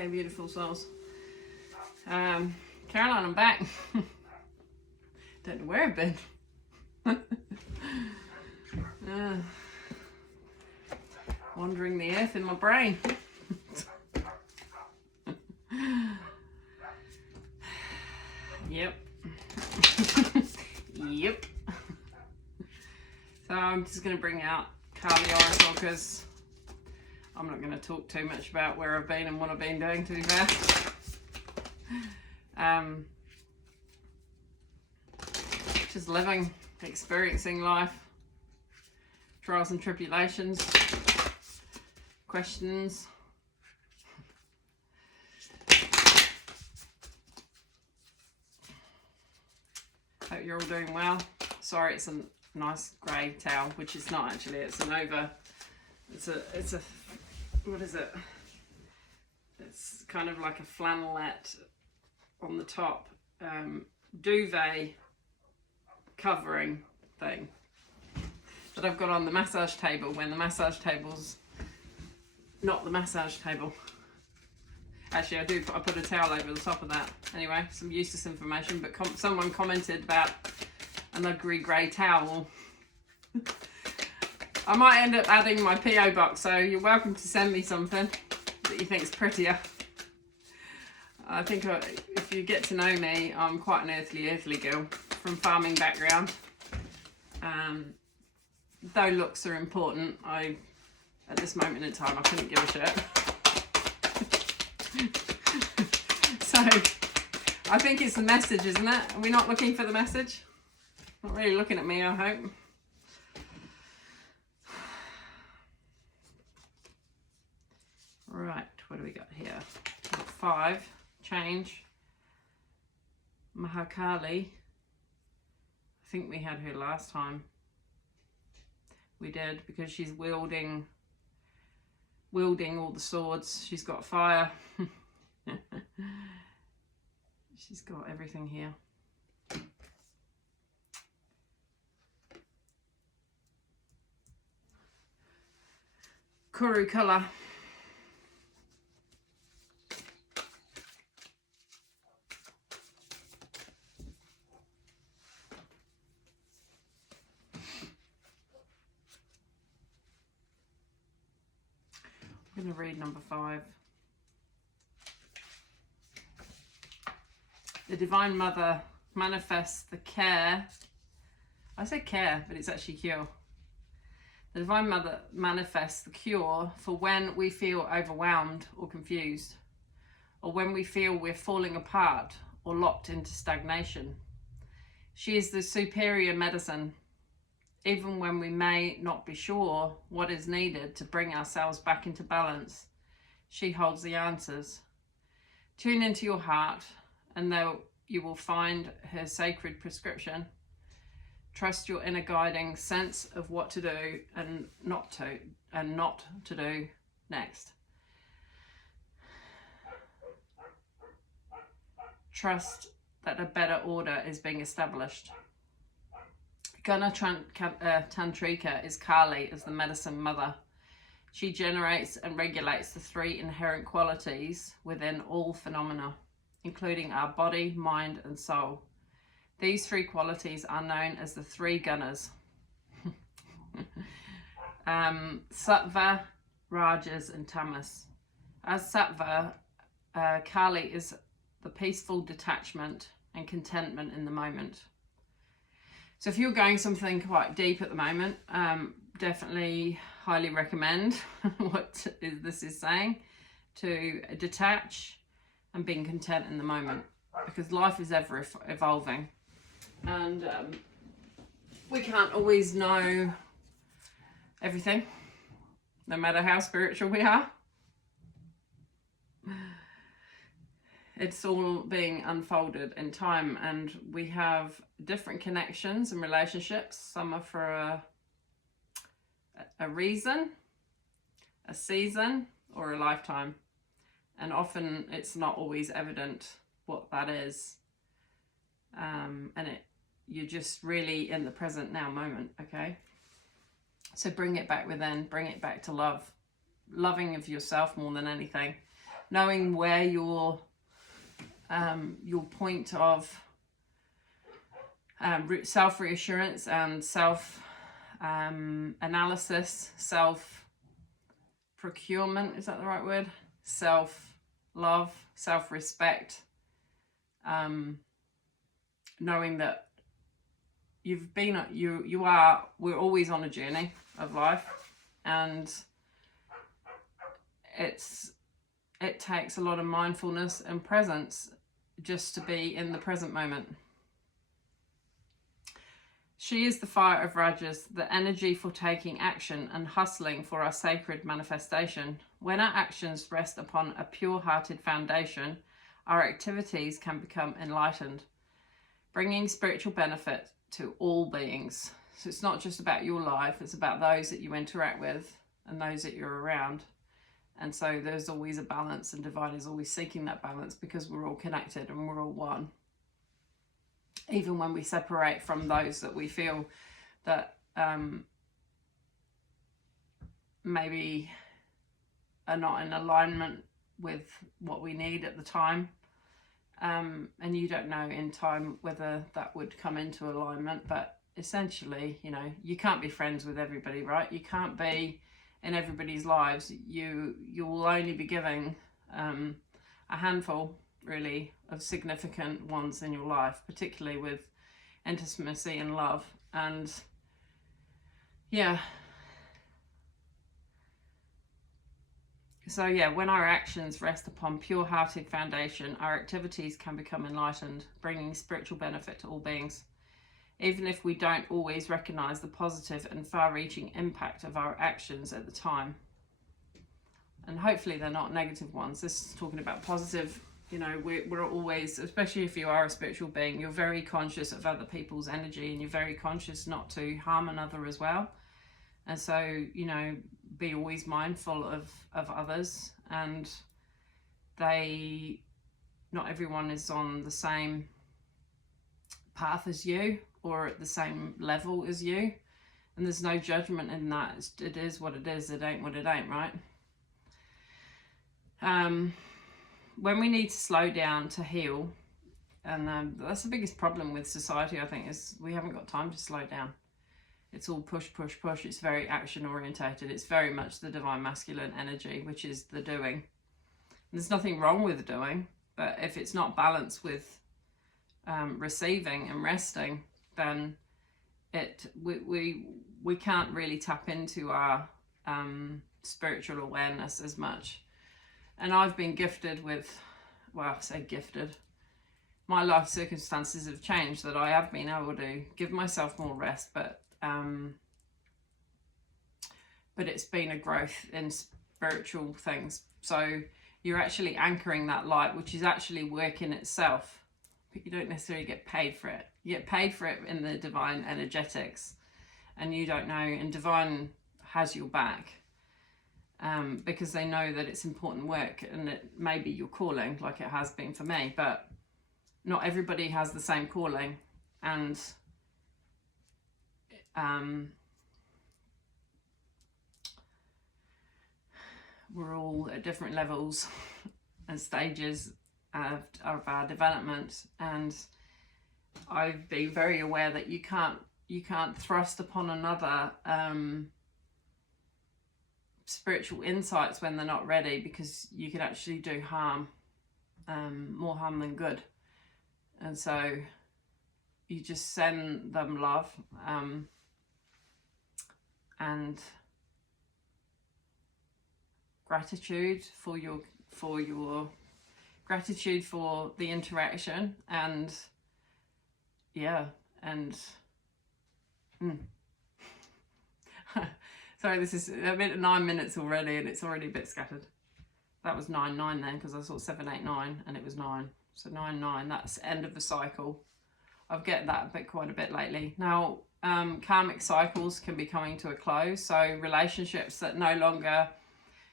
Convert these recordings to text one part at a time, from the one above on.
Hey, beautiful souls. Caroline, I'm back. Don't know where I've been. Wandering the earth in my brain. Yep. Yep. So I'm just going to bring out Kali Oracle because I'm not going to talk too much about where I've been and what I've been doing, to be fair. Just living, experiencing life, trials and tribulations, questions. Hope you're all doing well. Sorry, it's a nice grey towel, which it's not actually. It's an over. It's a. What is it? It's kind of like a flannelette on the top, duvet covering thing that I've got on the massage table when the massage table's not the massage table. Actually, I put a towel over the top of that. Anyway, some useless information, but someone commented about an ugly grey towel. I might end up adding my P.O. box, so you're welcome to send me something that you think's prettier. I think if you get to know me, I'm quite an earthly girl from farming background. Though looks are important, at this moment in time, I couldn't give a shit. So, I think it's the message, isn't it? Are we not looking for the message? Not really looking at me, I hope. Right, what do we got here? We've got 5. Change. Mahakali. I think we had her last time. We did, because she's wielding all the swords. She's got fire. She's got everything here. Kuru colour. I'm going to read number 5. The Divine Mother manifests the care. I say care, but it's actually cure. The Divine Mother manifests the cure for when we feel overwhelmed or confused, or when we feel we're falling apart or locked into stagnation. She is the superior medicine, even when we may not be sure what is needed to bring ourselves back into balance. She holds the answers. Tune into your heart, and there you will find her sacred prescription. Trust your inner guiding sense of what to do and not to do next. Trust that a better order is being established. Gana Tantrika is Kali as the medicine mother. She generates and regulates the 3 inherent qualities within all phenomena, including our body, mind, and soul. These 3 qualities are known as the 3 gunas. Sattva, Rajas, and Tamas. As Sattva, Kali is the peaceful detachment and contentment in the moment. So if you're going something quite deep at the moment, definitely highly recommend what this is saying, to detach and being content in the moment, because life is ever evolving, and we can't always know everything, no matter how spiritual we are. It's all being unfolded in time, and we have different connections and relationships. Some are for a reason, a season, or a lifetime. And often it's not always evident what that is. And you're just really in the present now moment, okay? So bring it back within, bring it back to love. Loving of yourself more than anything. knowing where your point of self-reassurance and self-analysis, self-procurement, is that the right word? Self-love, self-respect, knowing that we're always on a journey of life, and it takes a lot of mindfulness and presence just to be in the present moment. She is the fire of Rajas, the energy for taking action and hustling for our sacred manifestation. When our actions rest upon a pure-hearted foundation, our activities can become enlightened, bringing spiritual benefit to all beings. So it's not just about your life, it's about those that you interact with and those that you're around. And so there's always a balance, and divine is always seeking that balance, because we're all connected and we're all one. Even when we separate from those that we feel that maybe are not in alignment with what we need at the time. And you don't know in time whether that would come into alignment, but essentially, you know, you can't be friends with everybody, right? You can't be in everybody's lives. You will only be giving a handful, really, of significant ones in your life, particularly with intimacy and love. And yeah, so yeah, when our actions rest upon pure-hearted foundation, our activities can become enlightened, bringing spiritual benefit to all beings. Even if we don't always recognize the positive and far-reaching impact of our actions at the time. And hopefully they're not negative ones. This is talking about positive. You know, we're always, especially if you are a spiritual being, you're very conscious of other people's energy, and you're very conscious not to harm another as well. And so, you know, be always mindful of others, and not everyone is on the same path as you or at the same level as you, and there's no judgment in that. It is what it is. It ain't what it ain't, right? When we need to slow down to heal, and that's the biggest problem with society, I think, is we haven't got time to slow down. It's all push, push, push. It's very action orientated. It's very much the divine masculine energy, which is the doing. And there's nothing wrong with doing, but if it's not balanced with receiving and resting, then we can't really tap into our spiritual awareness as much. And I've been gifted with, well, I say gifted, my life circumstances have changed, that I have been able to give myself more rest, but it's been a growth in spiritual things. So you're actually anchoring that light, which is actually work in itself, but you don't necessarily get paid for it. You get paid for it in the divine energetics, and you don't know, and divine has your back, because they know that it's important work, and it may be your calling, like it has been for me, but not everybody has the same calling, and we're all at different levels and stages of our development. And I've been very aware that you can't thrust upon another spiritual insights when they're not ready, because you can actually do harm, more harm than good. And so you just send them love, and gratitude for your gratitude for the interaction, and yeah, and sorry, this is a bit 9 minutes already, and it's already a bit scattered. That was 9-9 then, because I saw 7-8-9 and it was 9, so 9-9. That's end of the cycle. I've get that quite a bit lately now. Karmic cycles can be coming to a close, so relationships that no longer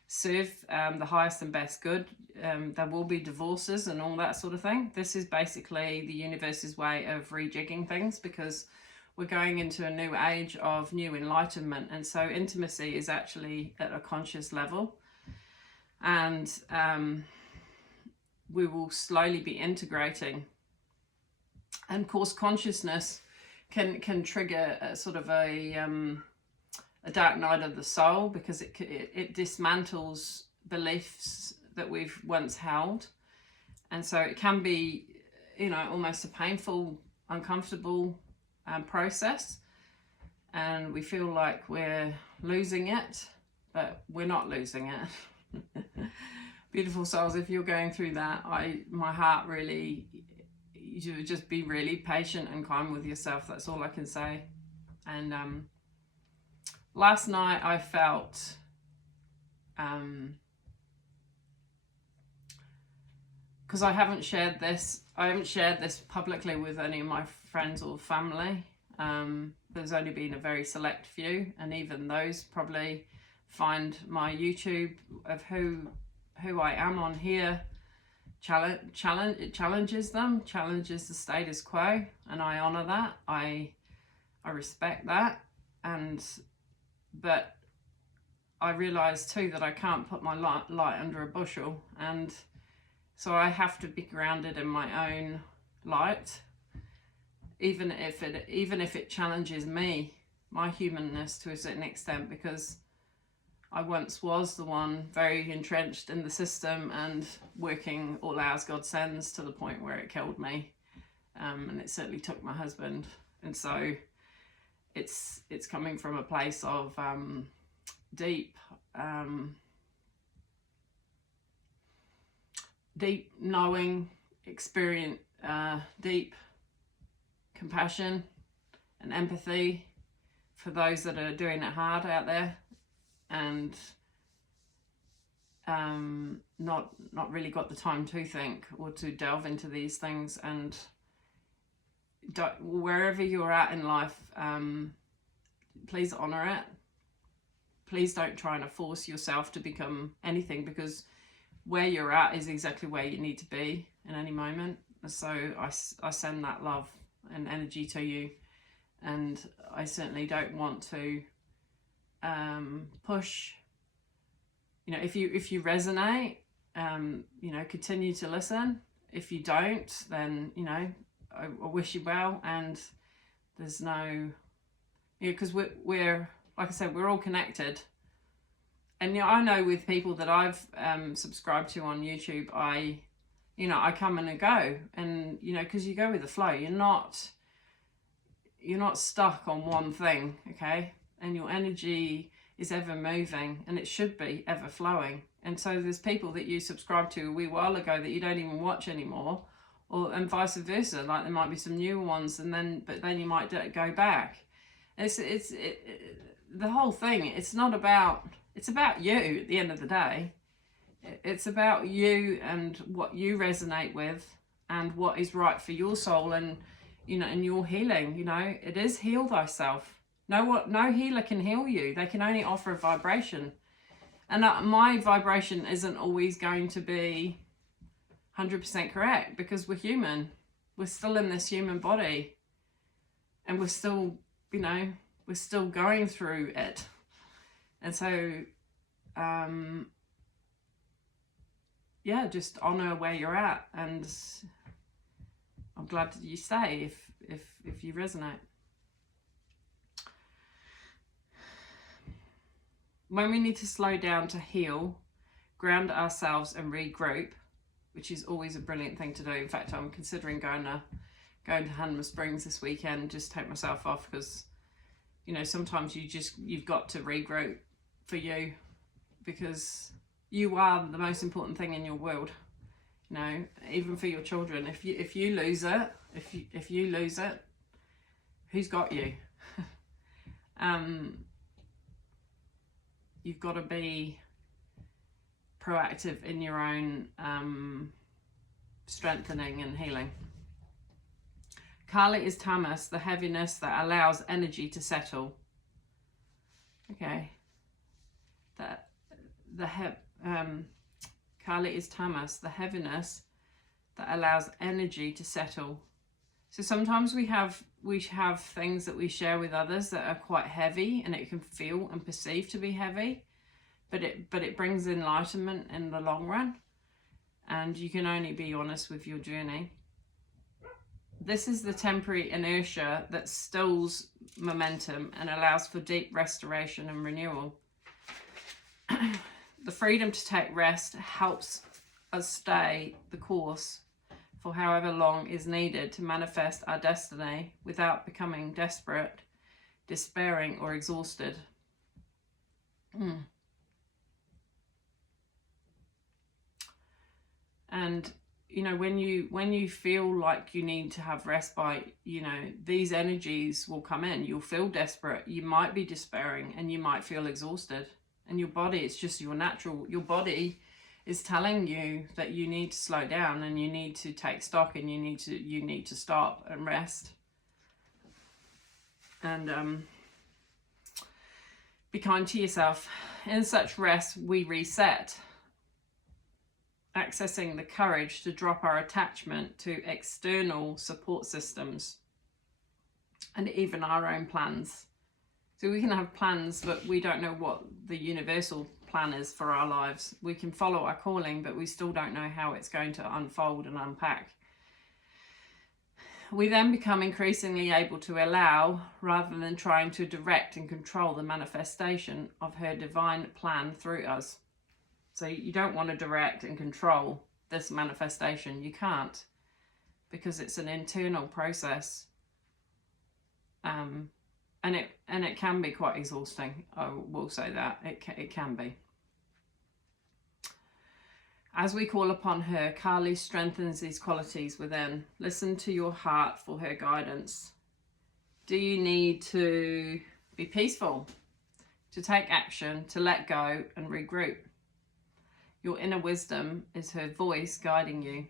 serve the highest and best good, there will be divorces and all that sort of thing. This is basically the universe's way of rejigging things, because we're going into a new age of new enlightenment, and so intimacy is actually at a conscious level. And we will slowly be integrating. And of course, consciousness can trigger a sort of a dark night of the soul, because it dismantles beliefs that we've once held, and so it can be, you know, almost a painful, uncomfortable process, and we feel like we're losing it, but we're not losing it. Beautiful souls, if you're going through that, my heart really, you just be really patient and kind with yourself. That's all I can say. And last night I felt because I haven't shared this publicly with any of my friends or family. There's only been a very select few, and even those probably find my YouTube of who I am on here challenges them, challenges the status quo, and I honor that. I respect that, but I realize too that I can't put my light under a bushel, and so I have to be grounded in my own light, even if it challenges me, my humanness, to a certain extent, because I once was the one very entrenched in the system and working all hours God sends, to the point where it killed me, and it certainly took my husband. And so it's coming from a place of deep knowing, experience, deep compassion and empathy for those that are doing it hard out there, and not really got the time to think or to delve into these things. And wherever you're at in life, please honor it. Please don't try and force yourself to become anything, because where you're at is exactly where you need to be in any moment. So I send that love and energy to you, and I certainly don't want to push. You know, if you resonate, you know, continue to listen. If you don't, then, you know, I wish you well. And there's no, you know, because we're like I said, we're all connected. And you know, I know with people that I've subscribed to on YouTube, I come and I go, and you know, because you go with the flow. You're not stuck on one thing, okay? And your energy is ever moving, and it should be ever flowing. And so there's people that you subscribed to a wee while ago that you don't even watch anymore, and vice versa. Like there might be some newer ones, but then you might go back. It's the whole thing. It's about you at the end of the day. It's about you and what you resonate with, and what is right for your soul, and you know, and your healing. You know, it is heal thyself. No healer can heal you. They can only offer a vibration. And my vibration isn't always going to be 100% correct, because we're human. We're still in this human body. And we're still, you know, we're still going through it. And so, yeah, just honor where you're at. And I'm glad that you stay if you resonate. When we need to slow down to heal, ground ourselves and regroup, which is always a brilliant thing to do. In fact, I'm considering going to Hannah Springs this weekend, just take myself off, because, you know, sometimes you've got to regroup for you, because you are the most important thing in your world. You know, even for your children. If you lose it, who's got you? You've got to be proactive in your own strengthening and healing. Kali is tamas, the heaviness that allows energy to settle. Okay. Kali is tamas, the heaviness that allows energy to settle. So sometimes we have things that we share with others that are quite heavy, and it can feel and perceive to be heavy, but it brings enlightenment in the long run. and you can only be honest with your journey. This is the temporary inertia that stills momentum and allows for deep restoration and renewal. The freedom to take rest helps us stay the course for however long is needed to manifest our destiny without becoming desperate, despairing, or exhausted. And you know, when you feel like you need to have respite, you know, these energies will come in. You'll feel desperate, you might be despairing, and you might feel exhausted. And your body, it's just your body is telling you that you need to slow down and you need to take stock and you need to stop and rest. And be kind to yourself. In such rest, we reset, accessing the courage to drop our attachment to external support systems and even our own plans. So we can have plans, but we don't know what the universal plan is for our lives. We can follow our calling, but we still don't know how it's going to unfold and unpack. We then become increasingly able to allow, rather than trying to direct and control the manifestation of her divine plan through us. So you don't want to direct and control this manifestation. You can't, because it's an internal process. And it can be quite exhausting. I will say that it can be. As we call upon her, Kali strengthens these qualities within. Listen to your heart for her guidance. Do you need to be peaceful, to take action, to let go and regroup? Your inner wisdom is her voice guiding you.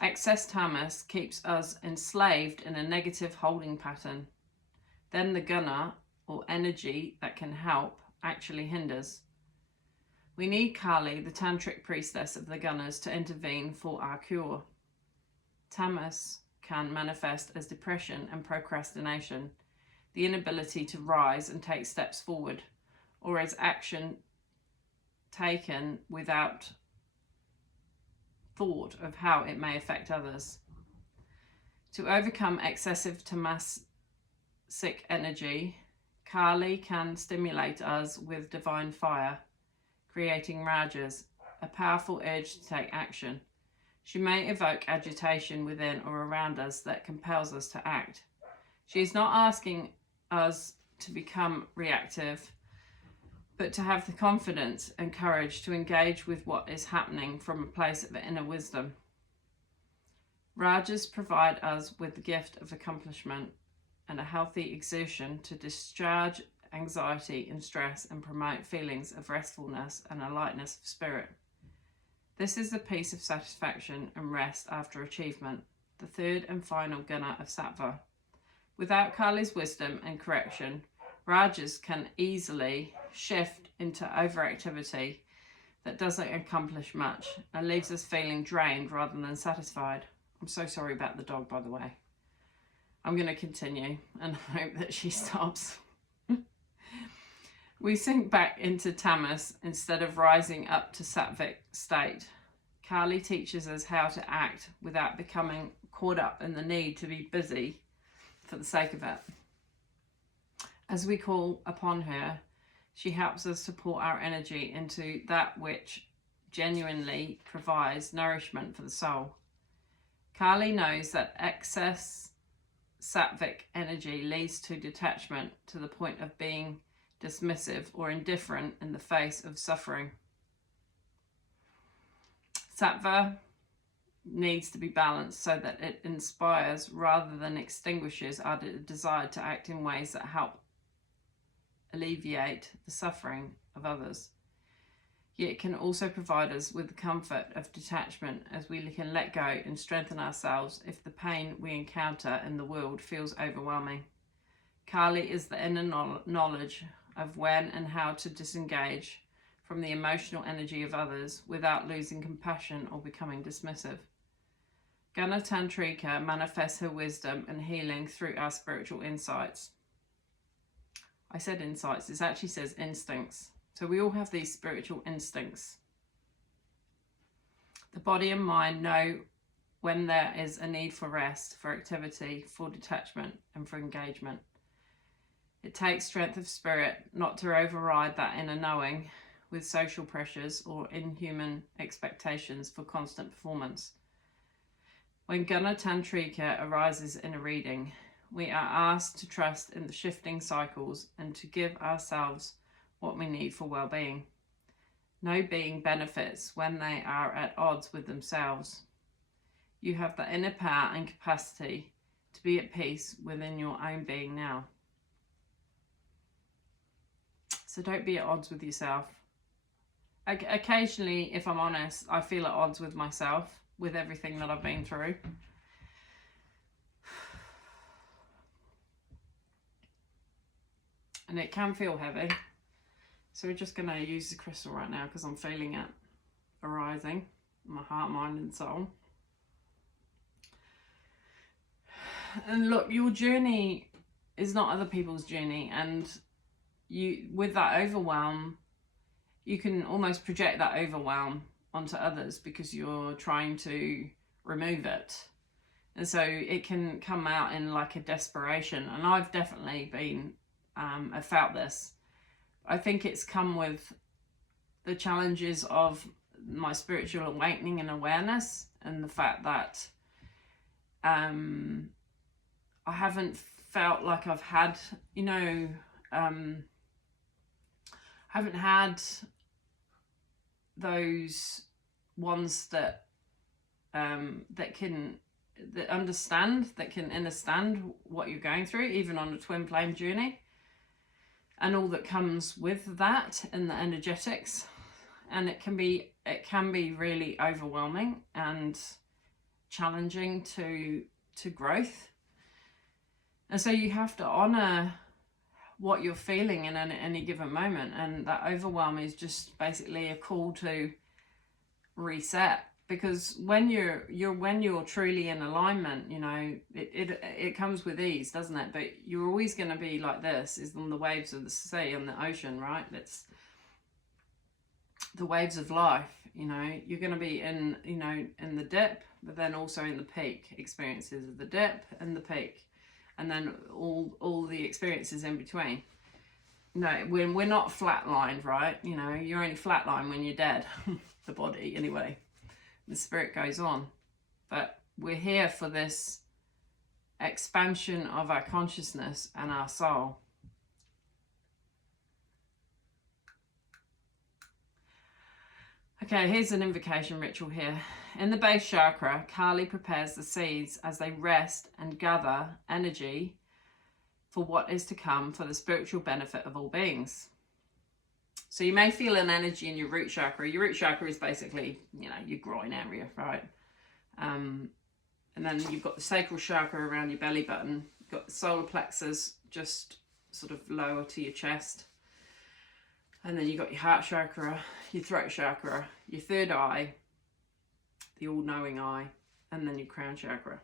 Excess tamas keeps us enslaved in a negative holding pattern. Then the guna, or energy that can help, actually hinders. We need Kali, the tantric priestess of the gunas, to intervene for our cure. Tamas can manifest as depression and procrastination, the inability to rise and take steps forward, or as action taken without thought of how it may affect others. To overcome excessive tamasic energy, Kali can stimulate us with divine fire, creating rajas, a powerful urge to take action. She may evoke agitation within or around us that compels us to act. She is not asking us to become reactive, but to have the confidence and courage to engage with what is happening from a place of inner wisdom. Rajas provide us with the gift of accomplishment and a healthy exertion to discharge anxiety and stress and promote feelings of restfulness and a lightness of spirit. This is the peace of satisfaction and rest after achievement, the third and final guna of sattva. Without Kali's wisdom and correction, Rajas can easily shift into overactivity that doesn't accomplish much and leaves us feeling drained rather than satisfied. I'm so sorry about the dog, by the way. I'm going to continue and hope that she stops. We sink back into tamas instead of rising up to sattvic state. Kali teaches us how to act without becoming caught up in the need to be busy for the sake of it. As we call upon her, she helps us to pour our energy into that which genuinely provides nourishment for the soul. Kali knows that excess sattvic energy leads to detachment to the point of being dismissive or indifferent in the face of suffering. Sattva needs to be balanced so that it inspires rather than extinguishes our desire to act in ways that help alleviate the suffering of others. Yet it can also provide us with the comfort of detachment as we can let go and strengthen ourselves if the pain we encounter in the world feels overwhelming. Kali is the inner knowledge of when and how to disengage from the emotional energy of others without losing compassion or becoming dismissive. Gana Tantrika manifests her wisdom and healing through our spiritual insights. I said insights, it actually says instincts. So we all have these spiritual instincts. The body and mind know when there is a need for rest, for activity, for detachment, and for engagement. It takes strength of spirit not to override that inner knowing with social pressures or inhuman expectations for constant performance. When Guna Tantrika arises in a reading, we are asked to trust in the shifting cycles and to give ourselves what we need for well-being. No being benefits when they are at odds with themselves. You have the inner power and capacity to be at peace within your own being now. So don't be at odds with yourself. Occasionally, if I'm honest, I feel at odds with myself, with everything that I've been through. And it can feel heavy. So we're just going to use the crystal right now because I'm feeling it arising in my heart, mind and soul. And look, your journey is not other people's journey, and you, with that overwhelm, you can almost project that overwhelm onto others because you're trying to remove it. And so it can come out in like a desperation. And I've definitely been, I felt this. I think it's come with the challenges of my spiritual awakening and awareness, and the fact that I haven't felt like I've had, you know, haven't had those ones that that understand, that can understand what you're going through, even on a twin flame journey, and all that comes with that and the energetics. And it can be really overwhelming and challenging to growth. And so you have to honor what you're feeling in any given moment, and that overwhelm is just basically a call to reset. Because when you're truly in alignment, you know, it comes with ease, doesn't it? But you're always going to be like this, is on the waves of the sea, on the ocean, right? It's the waves of life. You know, you're going to be in, you know, in the dip, but then also in the peak, experiences of the dip and the peak. And then all the experiences in between. No, when we're not flatlined, right? You know, you're only flatlined when you're dead. The body, anyway. The spirit goes on. But we're here for this expansion of our consciousness and our soul. Okay, here's an invocation ritual here. In the base chakra, Kali prepares the seeds as they rest and gather energy for what is to come for the spiritual benefit of all beings. So you may feel an energy in your root chakra. Your root chakra is basically, you know, your groin area, right? And then you've got the sacral chakra around your belly button. You've got the solar plexus just sort of lower to your chest. And then you've got your heart chakra, your throat chakra, your third eye, the all-knowing eye, and then your crown chakra.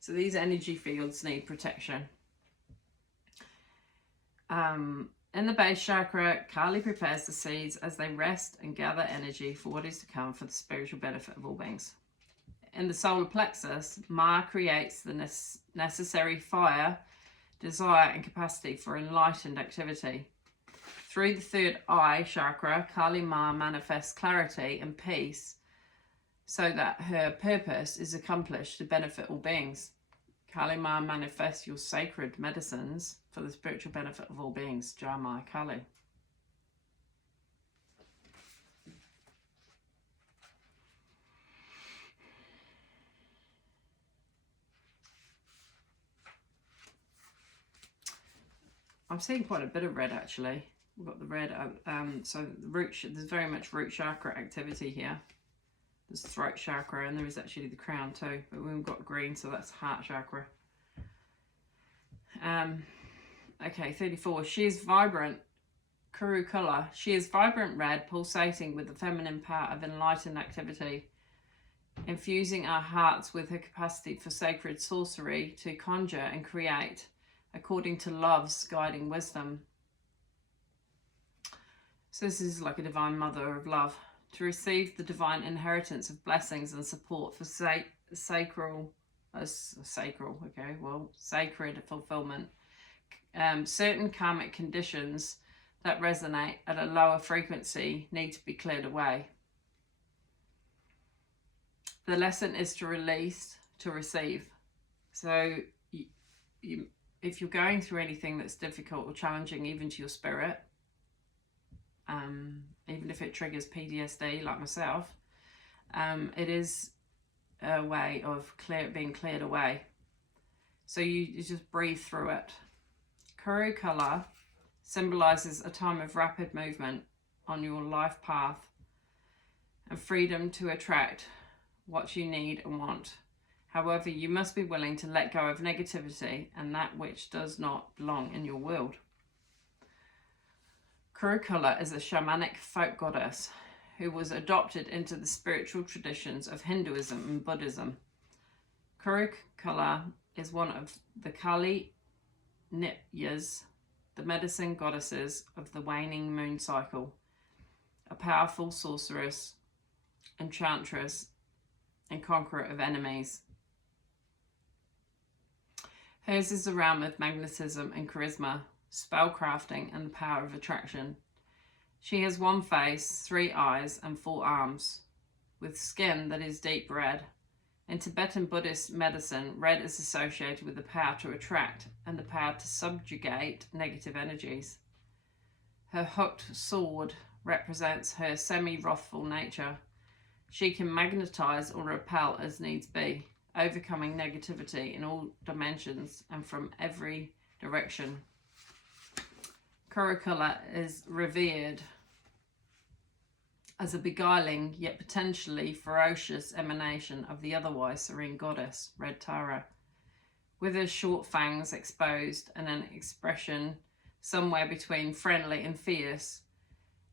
So these energy fields need protection. In the base chakra, Kali prepares the seeds as they rest and gather energy for what is to come for the spiritual benefit of all beings. In the solar plexus, Ma creates the necessary fire, desire, and capacity for enlightened activity. Through the third eye chakra, Kali Ma manifests clarity and peace so that her purpose is accomplished to benefit all beings. Kali Ma manifests your sacred medicines for the spiritual benefit of all beings. Jai Ma Kali. I'm seeing quite a bit of red actually. We've got the red, so the root, there's very much root chakra activity here. There's throat chakra, and there is actually the crown too, but we've got green, so that's heart chakra. Okay, 34. She is vibrant, Kuru colour. She is vibrant red, pulsating with the feminine power of enlightened activity, infusing our hearts with her capacity for sacred sorcery to conjure and create according to love's guiding wisdom. So this is like a divine mother of love to receive the divine inheritance of blessings and support for sacred fulfillment. Certain karmic conditions that resonate at a lower frequency need to be cleared away. The lesson is to release, to receive. So if you're going through anything that's difficult or challenging, even to your spirit, even if it triggers PTSD like myself, it is a way of being cleared away. So you just breathe through it. Kuru color symbolizes a time of rapid movement on your life path and freedom to attract what you need and want. However, you must be willing to let go of negativity and that which does not belong in your world. Kurukula is a shamanic folk goddess who was adopted into the spiritual traditions of Hinduism and Buddhism. Kurukula is one of the Kali Nityas, the medicine goddesses of the waning moon cycle, a powerful sorceress, enchantress, and conqueror of enemies. Hers is the realm of magnetism and charisma, spellcrafting, and the power of attraction. She has one face, 3 eyes, and 4 arms, with skin that is deep red. In Tibetan Buddhist medicine, red is associated with the power to attract and the power to subjugate negative energies. Her hooked sword represents her semi-wrathful nature. She can magnetize or repel as needs be, overcoming negativity in all dimensions and from every direction. Kurukula is revered as a beguiling yet potentially ferocious emanation of the otherwise serene goddess, Red Tara, with her short fangs exposed and an expression somewhere between friendly and fierce,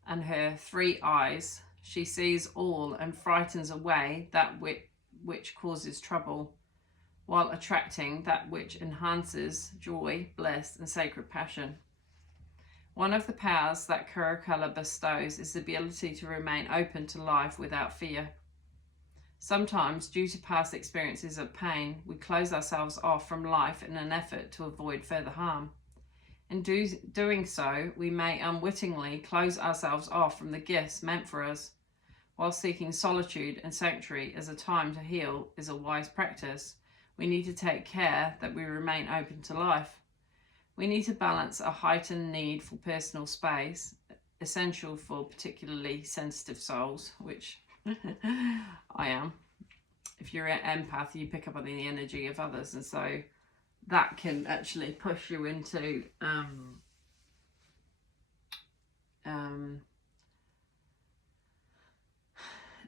and her 3 eyes. She sees all and frightens away that which causes trouble, while attracting that which enhances joy, bliss, and sacred passion. One of the powers that Kurukula bestows is the ability to remain open to life without fear. Sometimes, due to past experiences of pain, we close ourselves off from life in an effort to avoid further harm. In doing so, we may unwittingly close ourselves off from the gifts meant for us. While seeking solitude and sanctuary as a time to heal is a wise practice, we need to take care that we remain open to life. We need to balance a heightened need for personal space, essential for particularly sensitive souls, which I am. If you're an empath, you pick up on the energy of others, and so that can actually push you into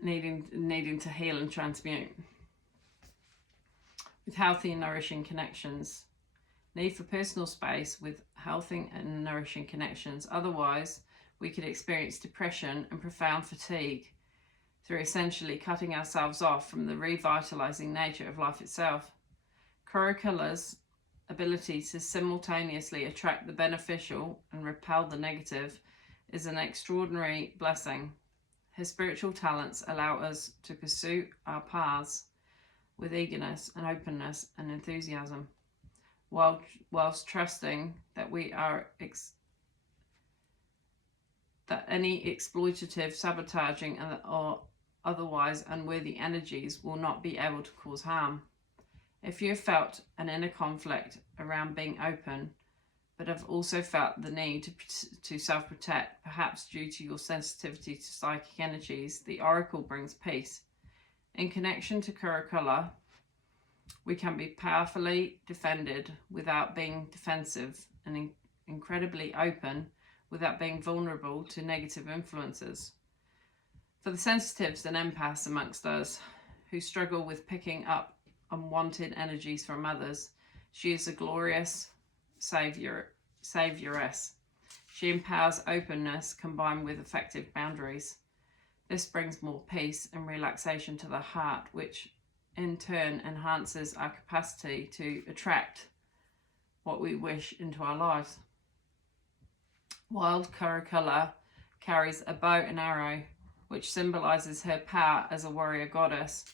needing to heal and transmute. With healthy and nourishing connections. Need for personal space with healthy and nourishing connections. Otherwise, we could experience depression and profound fatigue through essentially cutting ourselves off from the revitalizing nature of life itself. Kurukula's ability to simultaneously attract the beneficial and repel the negative is an extraordinary blessing. Her spiritual talents allow us to pursue our paths with eagerness and openness and enthusiasm, whilst trusting that we are that any exploitative, sabotaging, or otherwise unworthy energies will not be able to cause harm. If you have felt an inner conflict around being open, but have also felt the need to self-protect, perhaps due to your sensitivity to psychic energies, the Oracle brings peace. In connection to Kurukula, we can be powerfully defended without being defensive, and incredibly open without being vulnerable to negative influences. For the sensitives and empaths amongst us who struggle with picking up unwanted energies from others, she is a glorious savioress. She empowers openness combined with effective boundaries. This brings more peace and relaxation to the heart, which in turn enhances our capacity to attract what we wish into our lives. Wild Kurukula carries a bow and arrow which symbolises her power as a warrior goddess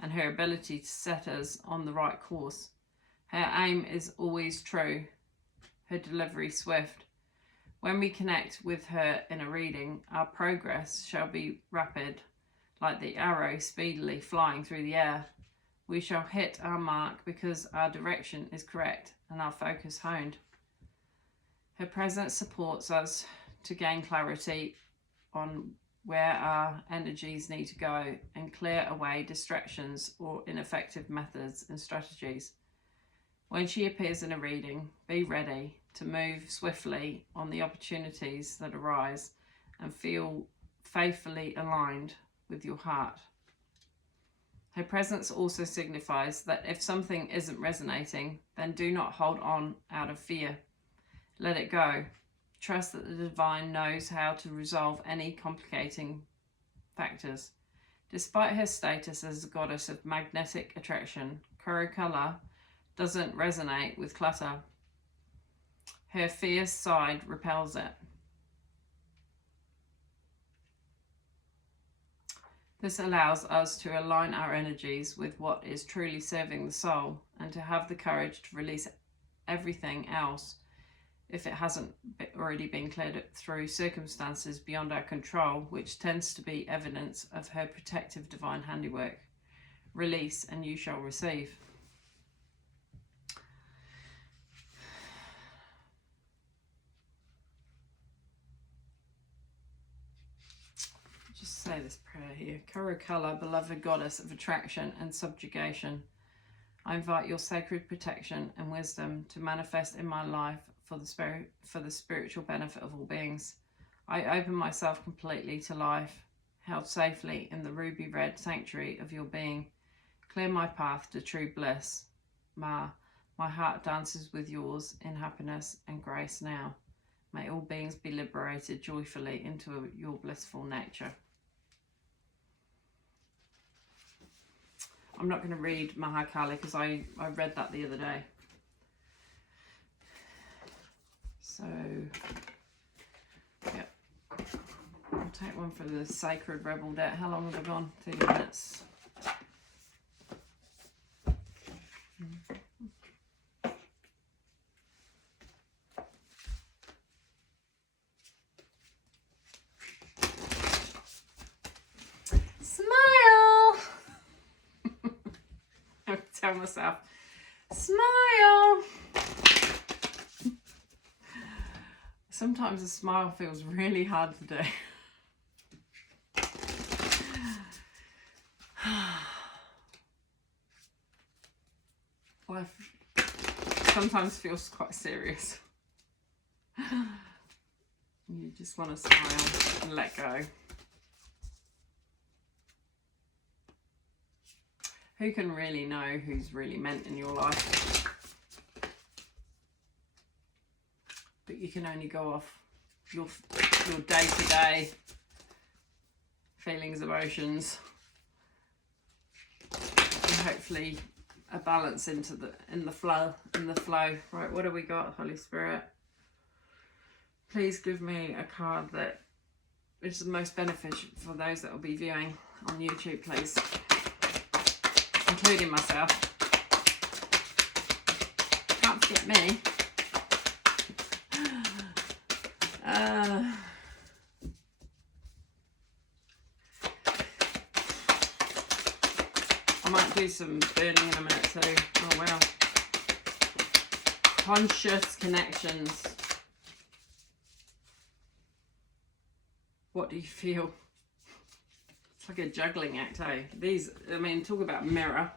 and her ability to set us on the right course. Her aim is always true, her delivery swift. When we connect with her in a reading, our progress shall be rapid, like the arrow speedily flying through the air. We shall hit our mark because our direction is correct and our focus honed. Her presence supports us to gain clarity on where our energies need to go and clear away distractions or ineffective methods and strategies. When she appears in a reading, be ready to move swiftly on the opportunities that arise and feel faithfully aligned with your heart. Her presence also signifies that if something isn't resonating, then do not hold on out of fear. Let it go. Trust that the divine knows how to resolve any complicating factors. Despite her status as a goddess of magnetic attraction, Caracalla doesn't resonate with clutter. Her fierce side repels it. This allows us to align our energies with what is truly serving the soul and to have the courage to release everything else if it hasn't already been cleared through circumstances beyond our control, which tends to be evidence of her protective divine handiwork. Release and you shall receive. Say this prayer here. Caracalla, beloved goddess of attraction and subjugation, I invite your sacred protection and wisdom to manifest in my life for the spiritual benefit of all beings. I open myself completely to life, held safely in the ruby red sanctuary of your being. Clear my path to true bliss. Ma, my heart dances with yours in happiness and grace now. May all beings be liberated joyfully into your blissful nature. I'm not going to read Mahakali because I read that the other day. So, yep. I'll take one for the Sacred Rebel Debt. How long have I gone? 2 minutes. Smile! I tell myself, smile! Sometimes a smile feels really hard to do. Life sometimes feels quite serious. You just want to smile and let go. Who can really know who's really meant in your life? But you can only go off your day-to-day feelings, emotions, and hopefully a balance in the flow. Right, what do we got, Holy Spirit? Please give me a card that is the most beneficial for those that will be viewing on YouTube, please, including myself. Can't forget me. I might do some burning in a minute too. Oh wow. Conscious connections. What do you feel? It's like a juggling act, eh? These, I mean, talk about mirror.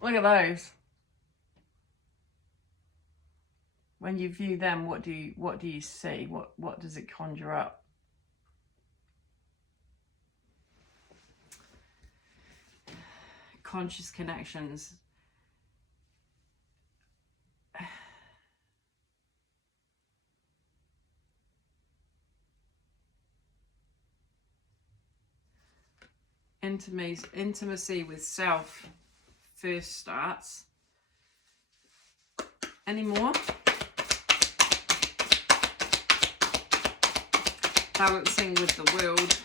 Look at those. When you view them, what do you see? What does it conjure up? Conscious connections. Intimacy with self first starts. Any more? Balancing with the world.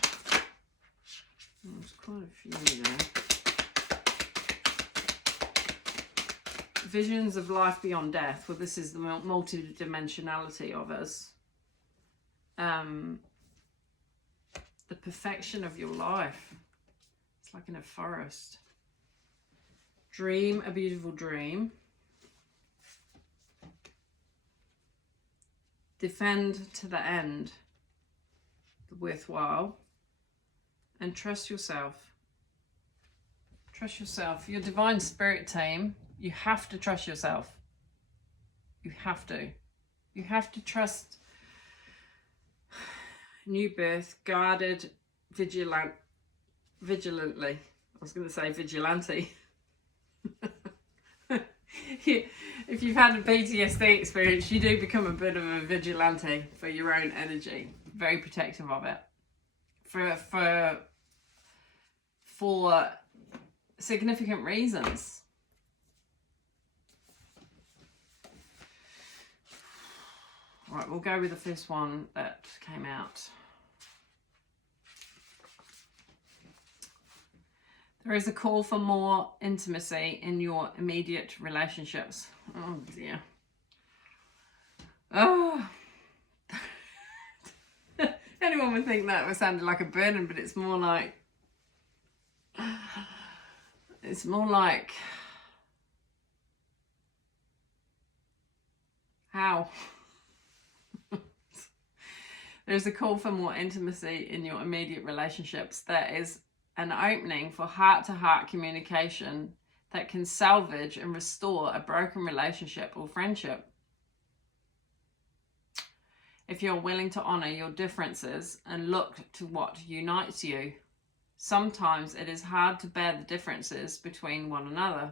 There's quite a few there. Visions of life beyond death. Well, this is the multi-dimensionality of us. The perfection of your life. It's like in a forest. Dream a beautiful dream. Defend to the end the worthwhile. And trust yourself. Trust yourself. Your divine spirit team, you have to trust yourself. You have to. You have to trust new birth, guarded, vigilantly. I was going to say vigilante. If you've had a PTSD experience, you do become a bit of a vigilante for your own energy. Very protective of it. For significant reasons. Right, we'll go with the first one that came out. There is a call for more intimacy in your immediate relationships. Oh dear. Oh. Anyone would think that would sound like a burden, but it's more like how? There's a call for more intimacy in your immediate relationships. There is an opening for heart-to-heart communication that can salvage and restore a broken relationship or friendship. If you're willing to honor your differences and look to what unites you, sometimes it is hard to bear the differences between one another.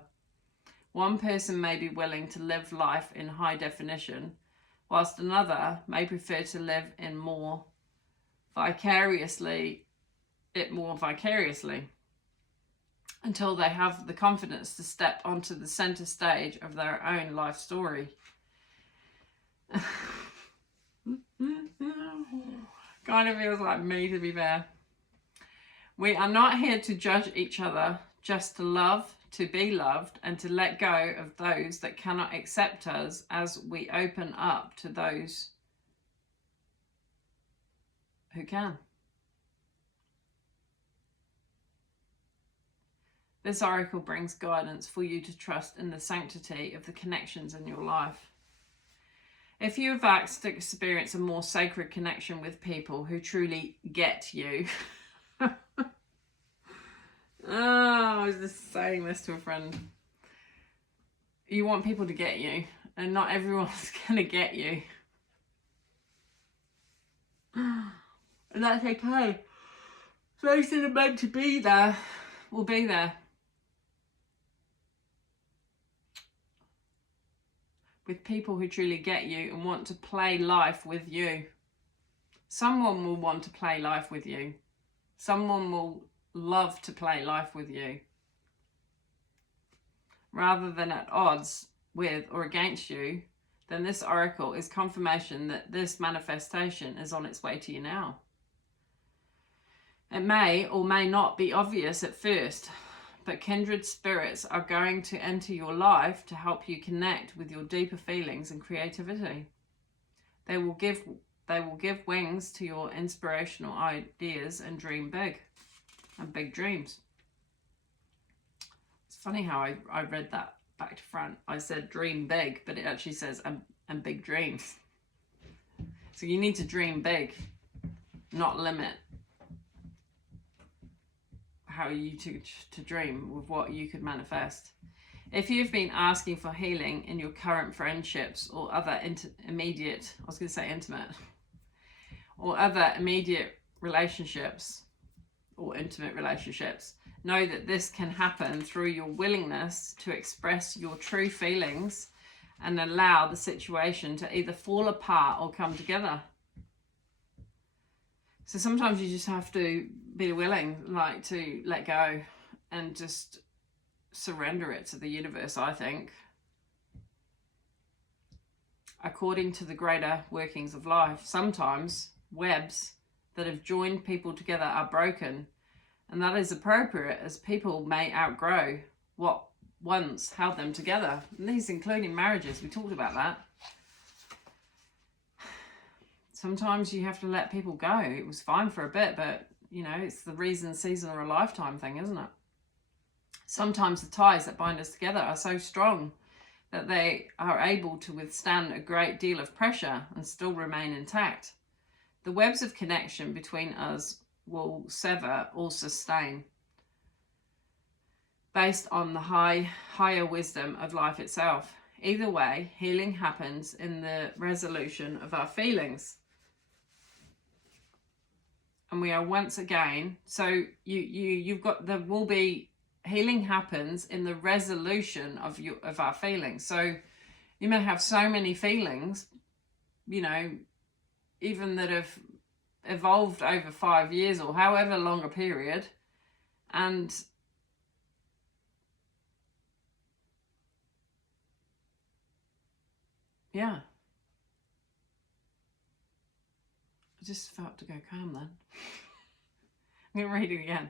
One person may be willing to live life in high definition, whilst another may prefer to live in more vicariously, until they have the confidence to step onto the center stage of their own life story. Kind of feels like me, to be fair. We are not here to judge each other, just to love, to be loved, and to let go of those that cannot accept us as we open up to those who can. This oracle brings guidance for you to trust in the sanctity of the connections in your life. If you have asked to experience a more sacred connection with people who truly get you, I was just saying this to a friend. You want people to get you, and not everyone's going to get you. And that's okay. Those that are meant to be there will be there. With people who truly get you and want to play life with you. Someone will want to play life with you. Someone will love to play life with you. Rather than at odds with or against you, then this oracle is confirmation that this manifestation is on its way to you now. It may or may not be obvious at first, but kindred spirits are going to enter your life to help you connect with your deeper feelings and creativity. They will give wings to your inspirational ideas and dream big, and big dreams. It's funny how I read that back to front. I said dream big, but it actually says and big dreams. So you need to dream big, not limit how you to dream with what you could manifest. If you've been asking for healing in your current friendships or other intimate relationships, know that this can happen through your willingness to express your true feelings and allow the situation to either fall apart or come together. So sometimes you just have to be willing, like, to let go and just surrender it to the universe, I think. According to the greater workings of life, sometimes webs that have joined people together are broken, And that is appropriate, as people may outgrow what once held them together. And these including marriages. We talked about that. Sometimes you have to let people go. It was fine for a bit, but, you know, it's the reason, season, or a lifetime thing, isn't it? Sometimes the ties that bind us together are so strong that they are able to withstand a great deal of pressure and still remain intact. The webs of connection between us will sever or sustain, based on the higher wisdom of life itself. Either way, healing happens in the resolution of our feelings. And we are once again, so you've got, there will be, healing happens in the resolution of our feelings. So you may have so many feelings, you know, even that have evolved over 5 years or however long a period, and yeah, I just felt to go calm then. I'm going to read it again.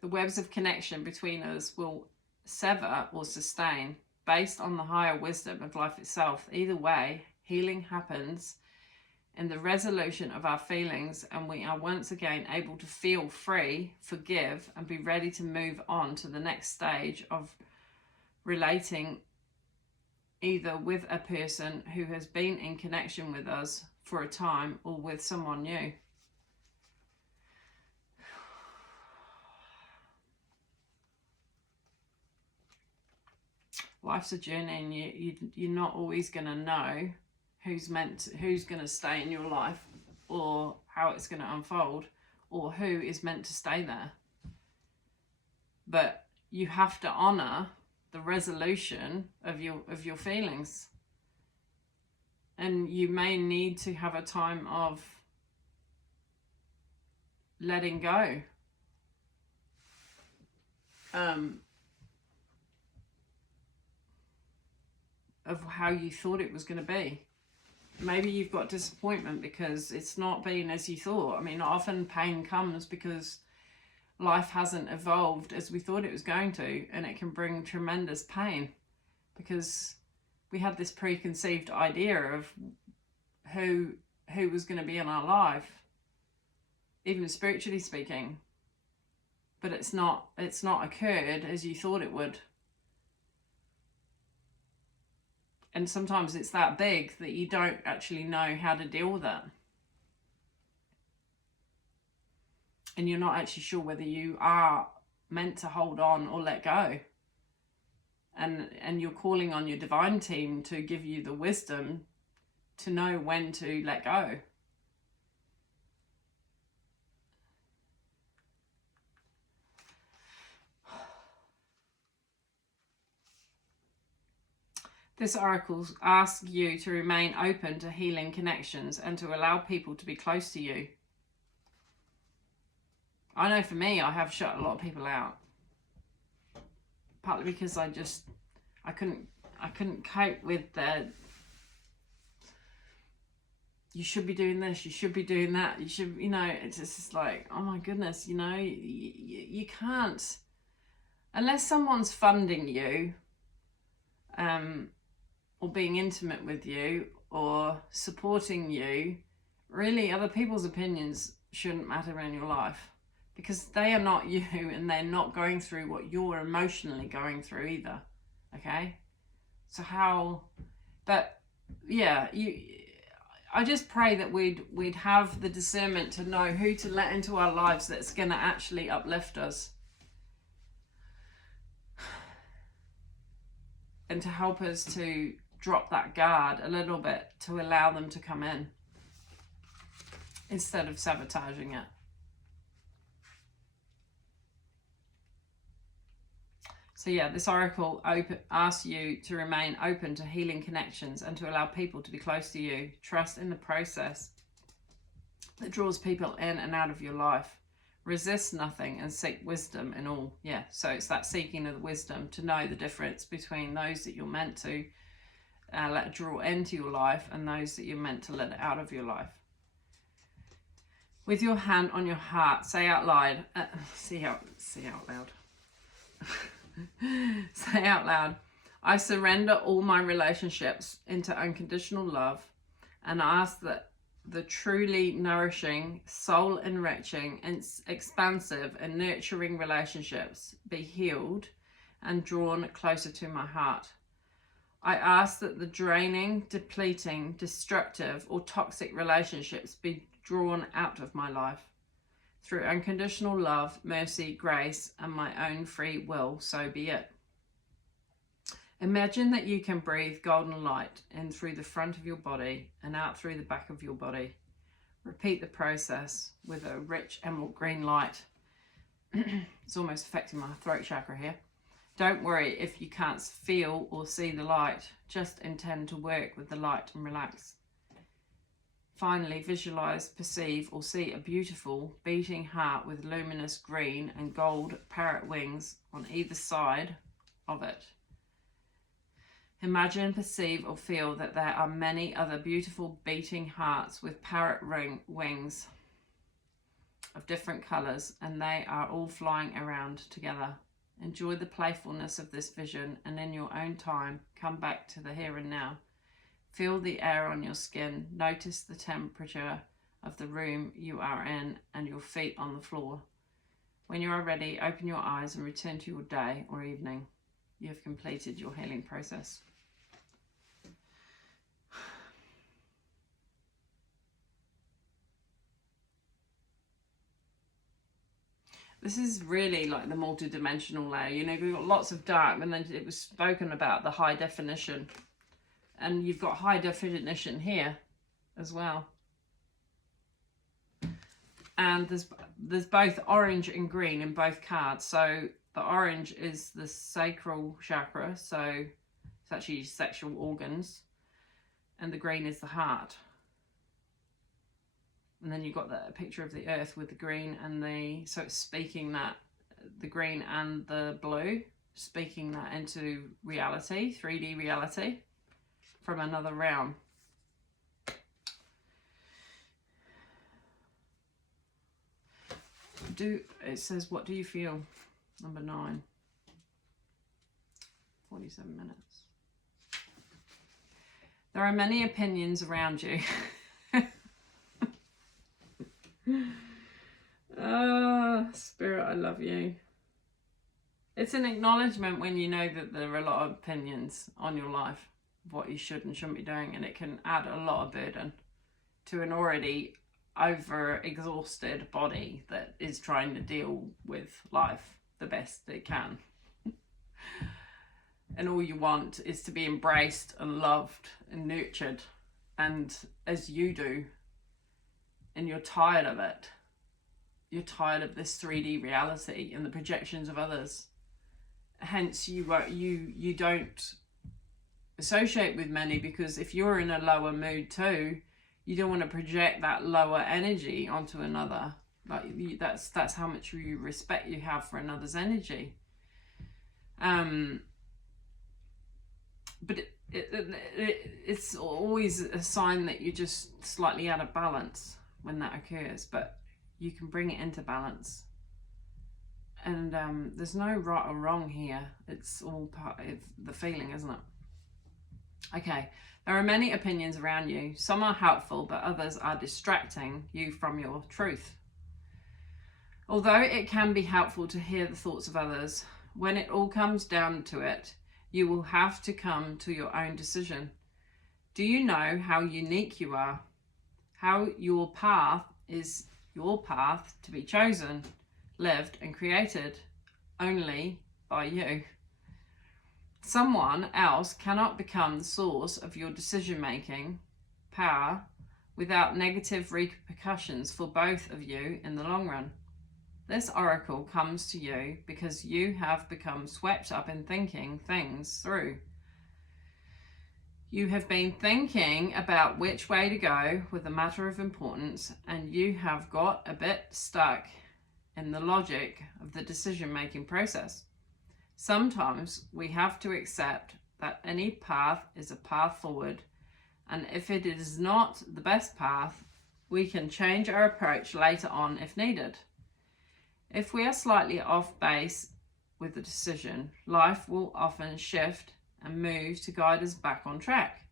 The webs of connection between us will sever or sustain, based on the higher wisdom of life itself. Either way, healing happens in the resolution of our feelings, and we are once again able to feel free, forgive, and be ready to move on to the next stage of relating, either with a person who has been in connection with us for a time or with someone new. Life's a journey, and you're not always going to know who's going to stay in your life, or how it's going to unfold, or who is meant to stay there. But you have to honor the resolution of your feelings, and you may need to have a time of letting go. Of how you thought it was going to be. Maybe you've got disappointment because it's not been as you thought. I mean, often pain comes because life hasn't evolved as we thought it was going to, and it can bring tremendous pain because we had this preconceived idea of who was going to be in our life, even spiritually speaking, but it's not occurred as you thought it would. And sometimes it's that big that you don't actually know how to deal with it. And you're not actually sure whether you are meant to hold on or let go. And you're calling on your divine team to give you the wisdom to know when to let go. This oracle asks you to remain open to healing connections and to allow people to be close to you. I know for me, I have shut a lot of people out. Partly because I couldn't cope with the, you should be doing this, you should be doing that, you should, you know, it's just like, oh my goodness, you know, you can't, unless someone's funding you, or being intimate with you or supporting you, really other people's opinions shouldn't matter in your life, because they are not you, and they're not going through what you're emotionally going through either. Okay? So how, but yeah, I just pray that we'd have the discernment to know who to let into our lives that's going to actually uplift us and to help us to drop that guard a little bit, to allow them to come in instead of sabotaging it. So yeah, this oracle asks you to remain open to healing connections and to allow people to be close to you. Trust in the process that draws people in and out of your life. Resist nothing and seek wisdom in all. Yeah, so it's that seeking of the wisdom to know the difference between those that you're meant to let draw into your life and those that you're meant to let out of your life. With your hand on your heart, say out loud. Say out loud. Say out loud. I surrender all my relationships into unconditional love, and ask that the truly nourishing, soul-enriching, and expansive and nurturing relationships be healed and drawn closer to my heart. I ask that the draining, depleting, destructive, or toxic relationships be drawn out of my life. Through unconditional love, mercy, grace, and my own free will, so be it. Imagine that you can breathe golden light in through the front of your body and out through the back of your body. Repeat the process with a rich emerald green light. It's almost affecting my throat chakra here. Don't worry if you can't feel or see the light. Just intend to work with the light and relax. Finally, visualize, perceive, or see a beautiful beating heart with luminous green and gold parrot wings on either side of it. Imagine, perceive, or feel that there are many other beautiful beating hearts with parrot wings of different colours, and they are all flying around together. Enjoy the playfulness of this vision, and in your own time, come back to the here and now. Feel the air on your skin. Notice the temperature of the room you are in and your feet on the floor. When you are ready, open your eyes and return to your day or evening. You have completed your healing process. This is really like the multi-dimensional layer. You know, we've got lots of dark, and then it was spoken about the high definition. And you've got high definition here as well. And there's both orange and green in both cards. So the orange is the sacral chakra, so it's actually sexual organs. And the green is the heart. And then you've got the picture of the earth with the green and so it's speaking that, the green and the blue, speaking that into reality, 3D reality from another realm. It says, what do you feel? Number 9. 47 minutes. There are many opinions around you. Spirit, I love you. It's an acknowledgement when you know that there are a lot of opinions on your life, of what you should and shouldn't be doing, and it can add a lot of burden to an already over-exhausted body that is trying to deal with life the best it can. And all you want is to be embraced and loved and nurtured, and as you do, and you're tired of it. You're tired of this 3D reality and the projections of others. Hence, you don't associate with many, because if you're in a lower mood too, you don't want to project that lower energy onto another. Like that's how much respect you have for another's energy. But it's always a sign that you're just slightly out of balance when that occurs. But you can bring it into balance. And there's no right or wrong here. It's all part of the feeling, isn't it? Okay, there are many opinions around you. Some are helpful, but others are distracting you from your truth. Although it can be helpful to hear the thoughts of others, when it all comes down to it, you will have to come to your own decision. Do you know how unique you are? How your path is your path to be chosen, lived and created only by you. Someone else cannot become the source of your decision-making power without negative repercussions for both of you in the long run. This oracle comes to you because you have become swept up in thinking things through. You have been thinking about which way to go with a matter of importance, and you have got a bit stuck in the logic of the decision-making process. Sometimes we have to accept that any path is a path forward, and if it is not the best path, we can change our approach later on if needed. If we are slightly off base with the decision, life will often shift and move to guide us back on track.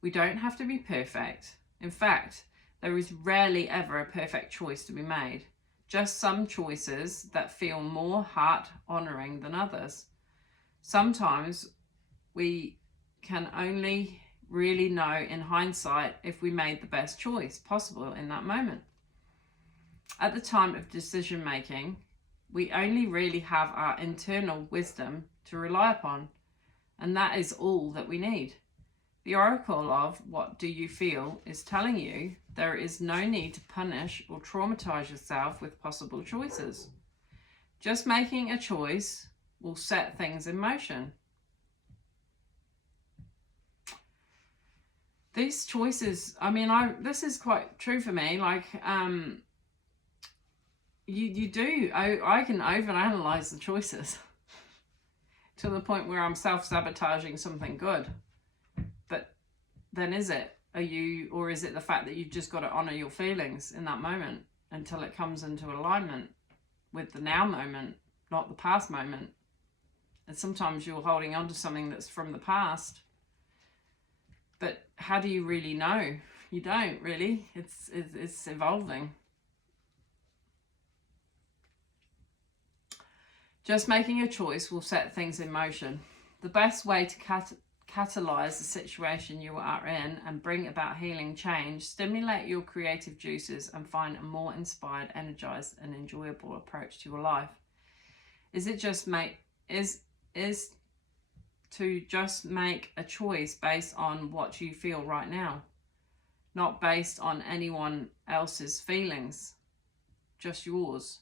We don't have to be perfect. In fact, there is rarely ever a perfect choice to be made, just some choices that feel more heart-honoring than others. Sometimes we can only really know in hindsight if we made the best choice possible in that moment. At the time of decision making, we only really have our internal wisdom to rely upon, and that is all that we need. The oracle of what do you feel is telling you there is no need to punish or traumatize yourself with possible choices. Just making a choice will set things in motion. These choices, I mean, this is quite true for me. Like, you do. I can overanalyze the choices to the point where I'm self-sabotaging something good. But then is it? Or is it the fact that you've just got to honor your feelings in that moment until it comes into alignment with the now moment, not the past moment? And sometimes you're holding on to something that's from the past. But how do you really know? You don't really. It's evolving. Just making a choice will set things in motion. The best way to catalyze the situation you are in and bring about healing change, stimulate your creative juices and find a more inspired, energized and enjoyable approach to your life. Is to just make a choice based on what you feel right now, not based on anyone else's feelings, just yours.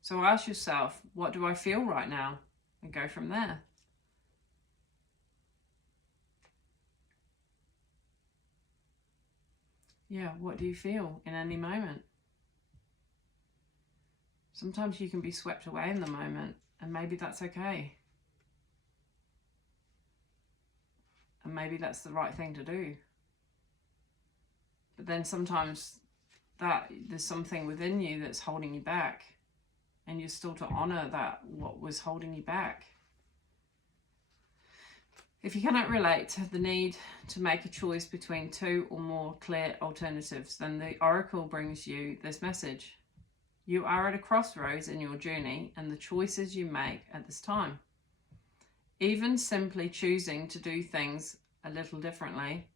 So ask yourself, what do I feel right now? And go from there. Yeah, what do you feel in any moment? Sometimes you can be swept away in the moment, and maybe that's okay. And maybe that's the right thing to do. But then sometimes there's something within you that's holding you back, and you're still to honor that, what was holding you back. If you cannot relate to the need to make a choice between two or more clear alternatives, then the oracle brings you this message. You are at a crossroads in your journey and the choices you make at this time. Even simply choosing to do things a little differently,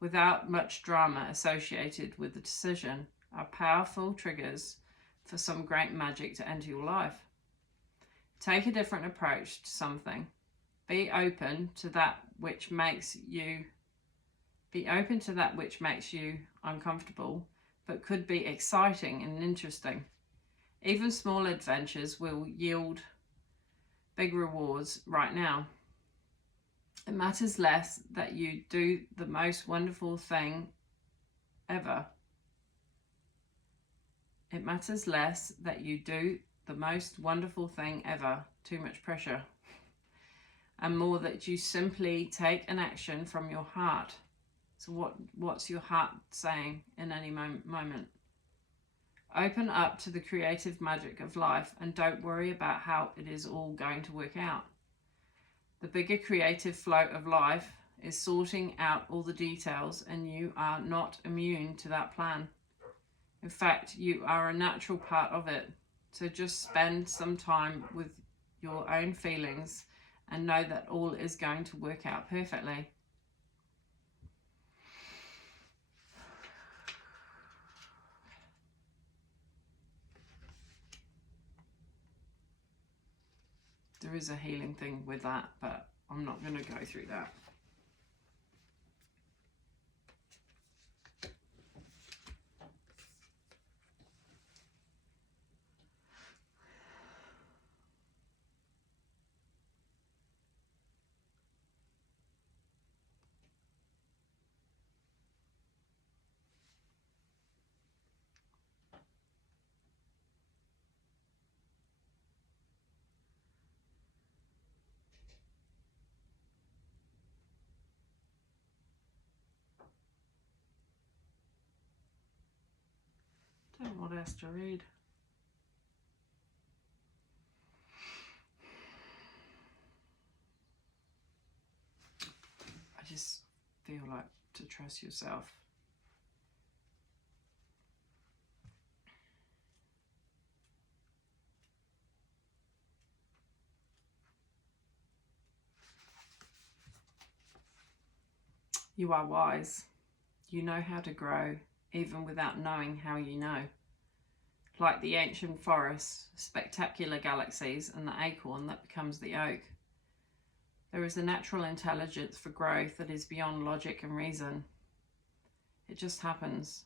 without much drama associated with the decision, are powerful triggers for some great magic to enter your life. Take a different approach to something. Be open to that which makes you uncomfortable, but could be exciting and interesting. Even small adventures will yield big rewards right now. It matters less that you do the most wonderful thing ever. It matters less that you do the most wonderful thing ever. Too much pressure. And more that you simply take an action from your heart. So what's your heart saying in any moment? Open up to the creative magic of life and don't worry about how it is all going to work out. The bigger creative flow of life is sorting out all the details, and you are not immune to that plan. In fact, you are a natural part of it. So just spend some time with your own feelings and know that all is going to work out perfectly. There is a healing thing with that, but I'm not going to go through that. what else to read. I just feel like to trust yourself. You are wise. You know how to grow, even without knowing how you know. Like the ancient forests, spectacular galaxies, and the acorn that becomes the oak. There is a natural intelligence for growth that is beyond logic and reason. It just happens.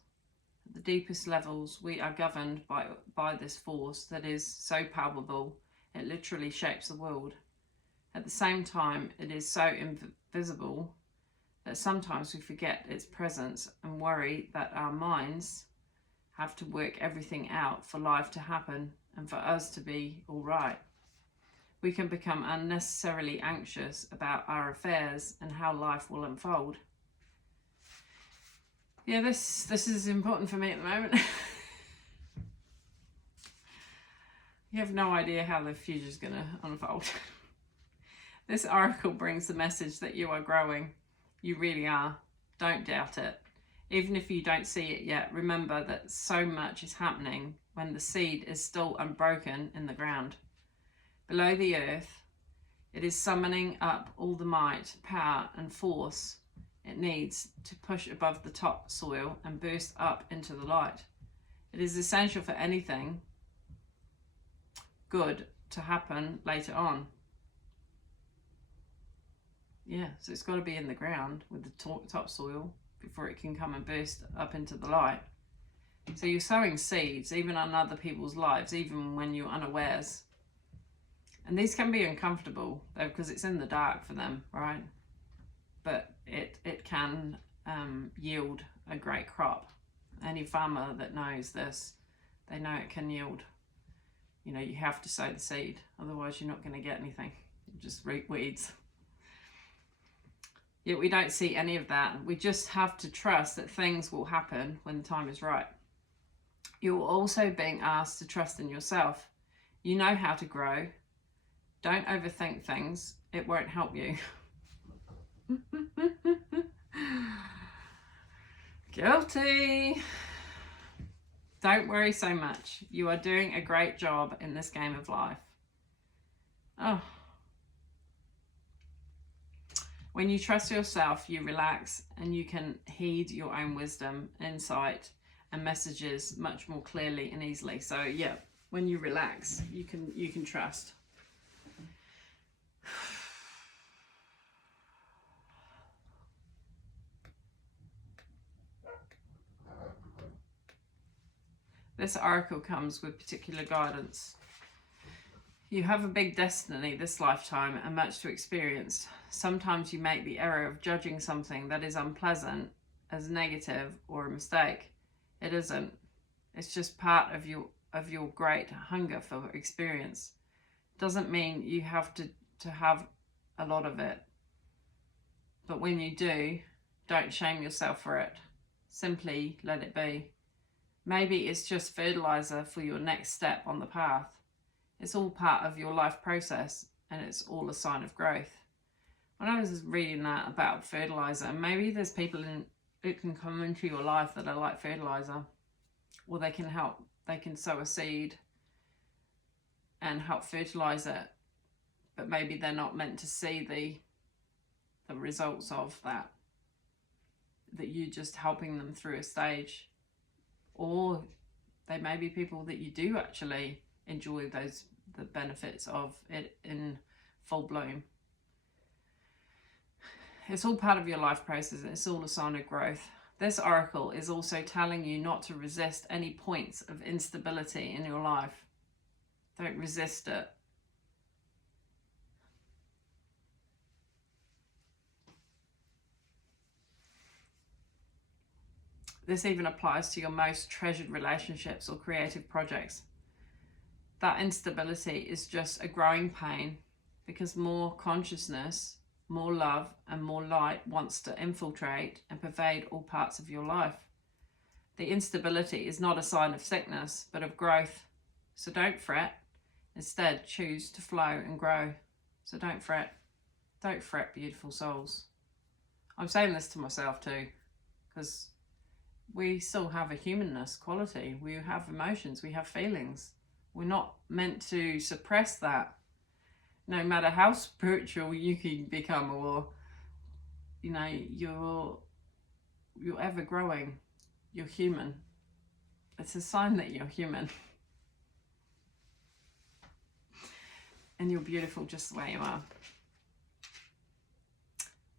At the deepest levels, we are governed by this force that is so palpable, it literally shapes the world. At the same time, it is so invisible that sometimes we forget its presence and worry that our minds have to work everything out for life to happen and for us to be all right. We can become unnecessarily anxious about our affairs and how life will unfold. Yeah, this is important for me at the moment. You have no idea how the future is going to unfold. This oracle brings the message that you are growing. You really are. Don't doubt it. Even if you don't see it yet, remember that so much is happening when the seed is still unbroken in the ground. Below the earth, it is summoning up all the might, power, and force it needs to push above the top soil and burst up into the light. It is essential for anything good to happen later on. Yeah, so it's got to be in the ground with the topsoil before it can come and burst up into the light. So you're sowing seeds, even on other people's lives, even when you're unawares. And these can be uncomfortable, though, because it's in the dark for them, right? But it can yield a great crop. Any farmer that knows this, they know it can yield. You know, you have to sow the seed, otherwise you're not going to get anything. You just reap weeds. Yet we don't see any of that. We just have to trust that things will happen when the time is right. You're also being asked to trust in yourself. You know how to grow. Don't overthink things. It won't help you. Guilty. Don't worry so much. You are doing a great job in this game of life. Oh. When you trust yourself, you relax and you can heed your own wisdom, insight, and messages much more clearly and easily. So yeah, when you relax, you can trust. This oracle comes with particular guidance. You have a big destiny this lifetime and much to experience. Sometimes you make the error of judging something that is unpleasant as negative or a mistake. It isn't. It's just part of your great hunger for experience. Doesn't mean you have to have a lot of it. But when you do, don't shame yourself for it. Simply let it be. Maybe it's just fertilizer for your next step on the path. It's all part of your life process and it's all a sign of growth. When I was reading that about fertilizer, maybe there's people who can come into your life that are like fertilizer, or they can help. They can sow a seed and help fertilize it, but maybe they're not meant to see the results of that you're just helping them through a stage. Or they may be people that you do actually enjoy the benefits of it in full bloom. It's all part of your life process. It's all a sign of growth. This oracle is also telling you not to resist any points of instability in your life. Don't resist it. This even applies to your most treasured relationships or creative projects. That instability is just a growing pain because more consciousness, more love, and more light wants to infiltrate and pervade all parts of your life. The instability is not a sign of sickness, but of growth. So don't fret. Instead, choose to flow and grow. So don't fret. Don't fret, beautiful souls. I'm saying this to myself too, because we still have a humanness quality. We have emotions, we have feelings. We're not meant to suppress that. No matter how spiritual you can become, or you know, you're ever growing, you're human. It's a sign that you're human. And you're beautiful just the way you are.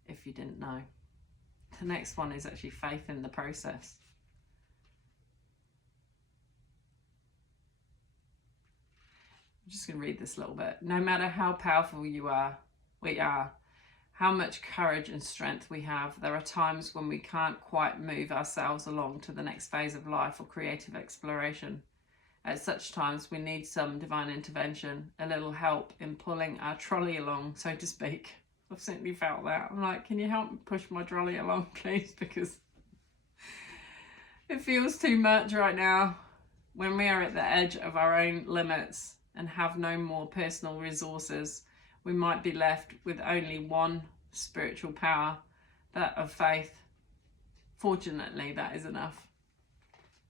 If you didn't know. The next one is actually faith in the process. I'm just going to read this a little bit. No matter how powerful we are, how much courage and strength we have, there are times when we can't quite move ourselves along to the next phase of life or creative exploration. At such times, we need some divine intervention, a little help in pulling our trolley along, so to speak. I've simply felt that. I'm like, can you help me push my trolley along, please? Because it feels too much right now when we are at the edge of our own limits and have no more personal resources. We might be left with only one spiritual power, that of faith. Fortunately, that is enough.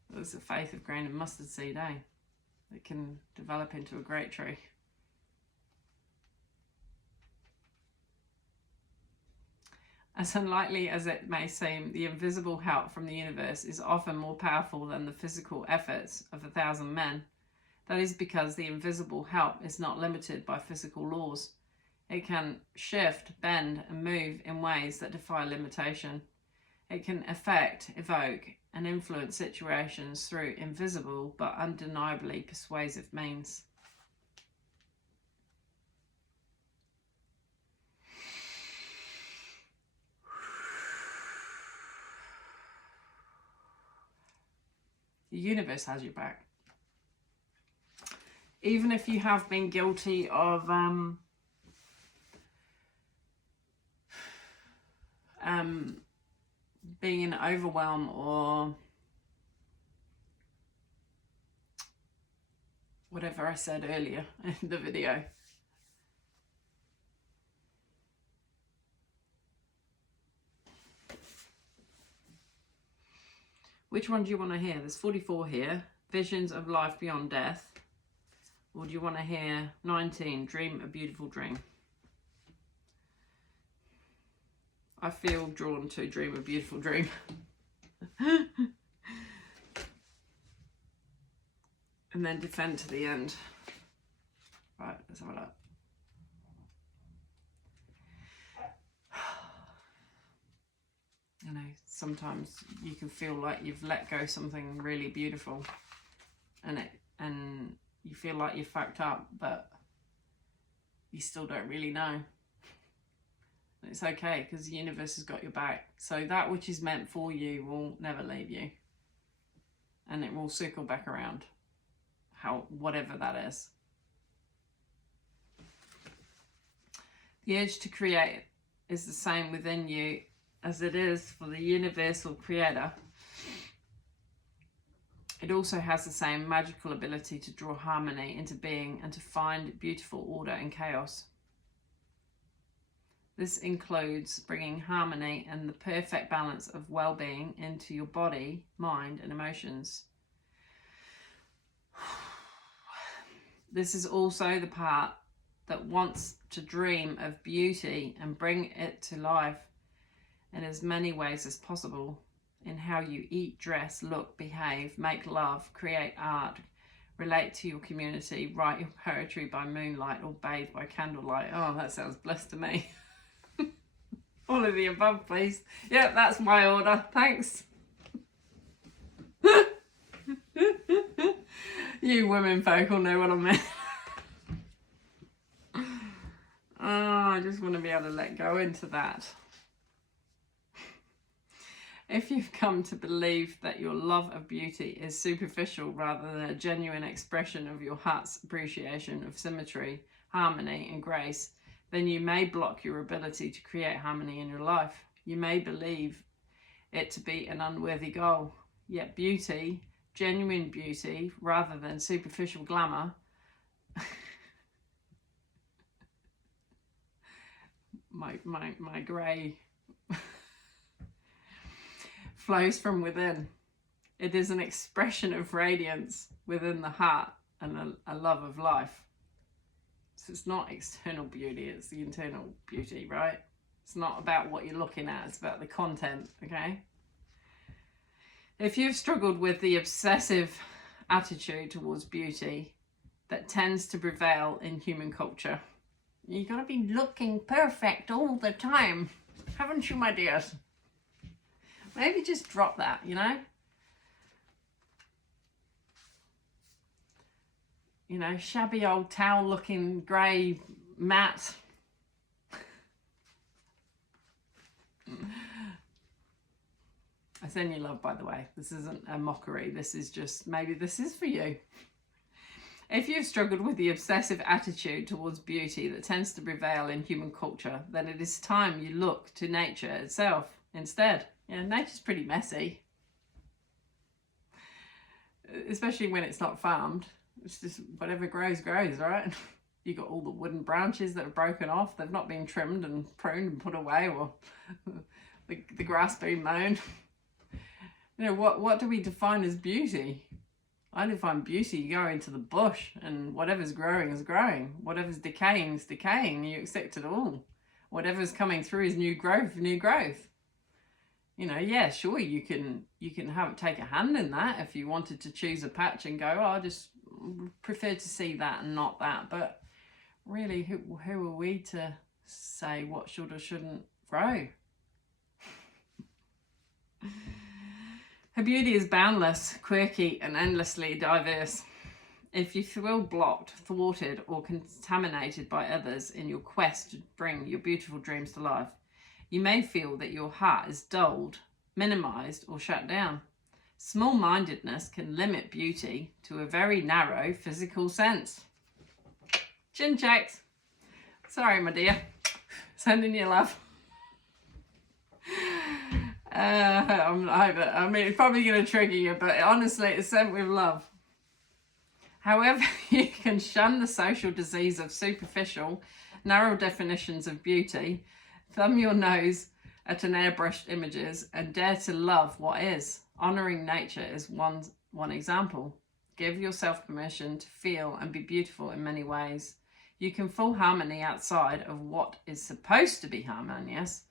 There's the faith of grain of mustard seed, that can develop into a great tree. As unlikely as it may seem, the invisible help from the universe is often more powerful than the physical efforts of 1,000 men. That is because the invisible help is not limited by physical laws. It can shift, bend, and move in ways that defy limitation. It can affect, evoke, and influence situations through invisible but undeniably persuasive means. The universe has your back. Even if you have been guilty of being in overwhelm or whatever I said earlier in the video. Which one do you want to hear? There's 44 here. Visions of life beyond death. Or do you want to hear 19? Dream a beautiful dream. I feel drawn to dream a beautiful dream. And then defend to the end. Right, let's have a look. You know, sometimes you can feel like you've let go something really beautiful, and you feel like you're fucked up, but you still don't really know. It's okay, because the universe has got your back. So that which is meant for you will never leave you, and it will circle back around, whatever that is. The urge to create is the same within you as it is for the universal creator. It also has the same magical ability to draw harmony into being and to find beautiful order in chaos. This includes bringing harmony and the perfect balance of well-being into your body, mind, and emotions. This is also the part that wants to dream of beauty and bring it to life in as many ways as possible, in how you eat, dress, look, behave, make love, create art, relate to your community, write your poetry by moonlight or bathe by candlelight. Oh, that sounds blessed to me. All of the above, please. Yeah, that's my order. Thanks. You women folk will know what I mean. Oh, I just want to be able to let go into that. If you've come to believe that your love of beauty is superficial rather than a genuine expression of your heart's appreciation of symmetry, harmony, and grace, then you may block your ability to create harmony in your life. You may believe it to be an unworthy goal. yet beauty, genuine beauty, rather than superficial glamour, my grey flows from within. It is an expression of radiance within the heart and a love of life. So it's not external beauty, it's the internal beauty, right? It's not about what you're looking at, it's about the content, okay? If you've struggled with the obsessive attitude towards beauty that tends to prevail in human culture, you gotta be looking perfect all the time, haven't you, my dears? Maybe just drop that, you know? You know, shabby old towel looking grey mat. I send you love, by the way. This isn't a mockery. This is just, maybe this is for you. If you've struggled with the obsessive attitude towards beauty that tends to prevail in human culture, then it is time you look to nature itself instead. Yeah, nature's pretty messy. Especially when it's not farmed. It's just whatever grows, grows, right? You got all the wooden branches that are broken off. They've not been trimmed and pruned and put away, or the grass being mown. You know, what do we define as beauty? I define beauty, you go into the bush and whatever's growing is growing. Whatever's decaying is decaying. You accept it all. Whatever's coming through is new growth, new growth. You know, yeah, sure, you can take a hand in that if you wanted to choose a patch and go, oh, I just prefer to see that and not that. But really, who are we to say what should or shouldn't grow? Her beauty is boundless, quirky, and endlessly diverse. If you feel blocked, thwarted, or contaminated by others in your quest to bring your beautiful dreams to life, you may feel that your heart is dulled, minimized, or shut down. Small-mindedness can limit beauty to a very narrow physical sense. Chin checked. Sorry, my dear. Sending you love. I mean, it's probably going to trigger you, but honestly, it's sent with love. However, you can shun the social disease of superficial, narrow definitions of beauty, thumb your nose at an airbrushed images, and dare to love what is. Honoring nature is one example. Give yourself permission to feel and be beautiful in many ways. You can feel harmony outside of what is supposed to be harmonious.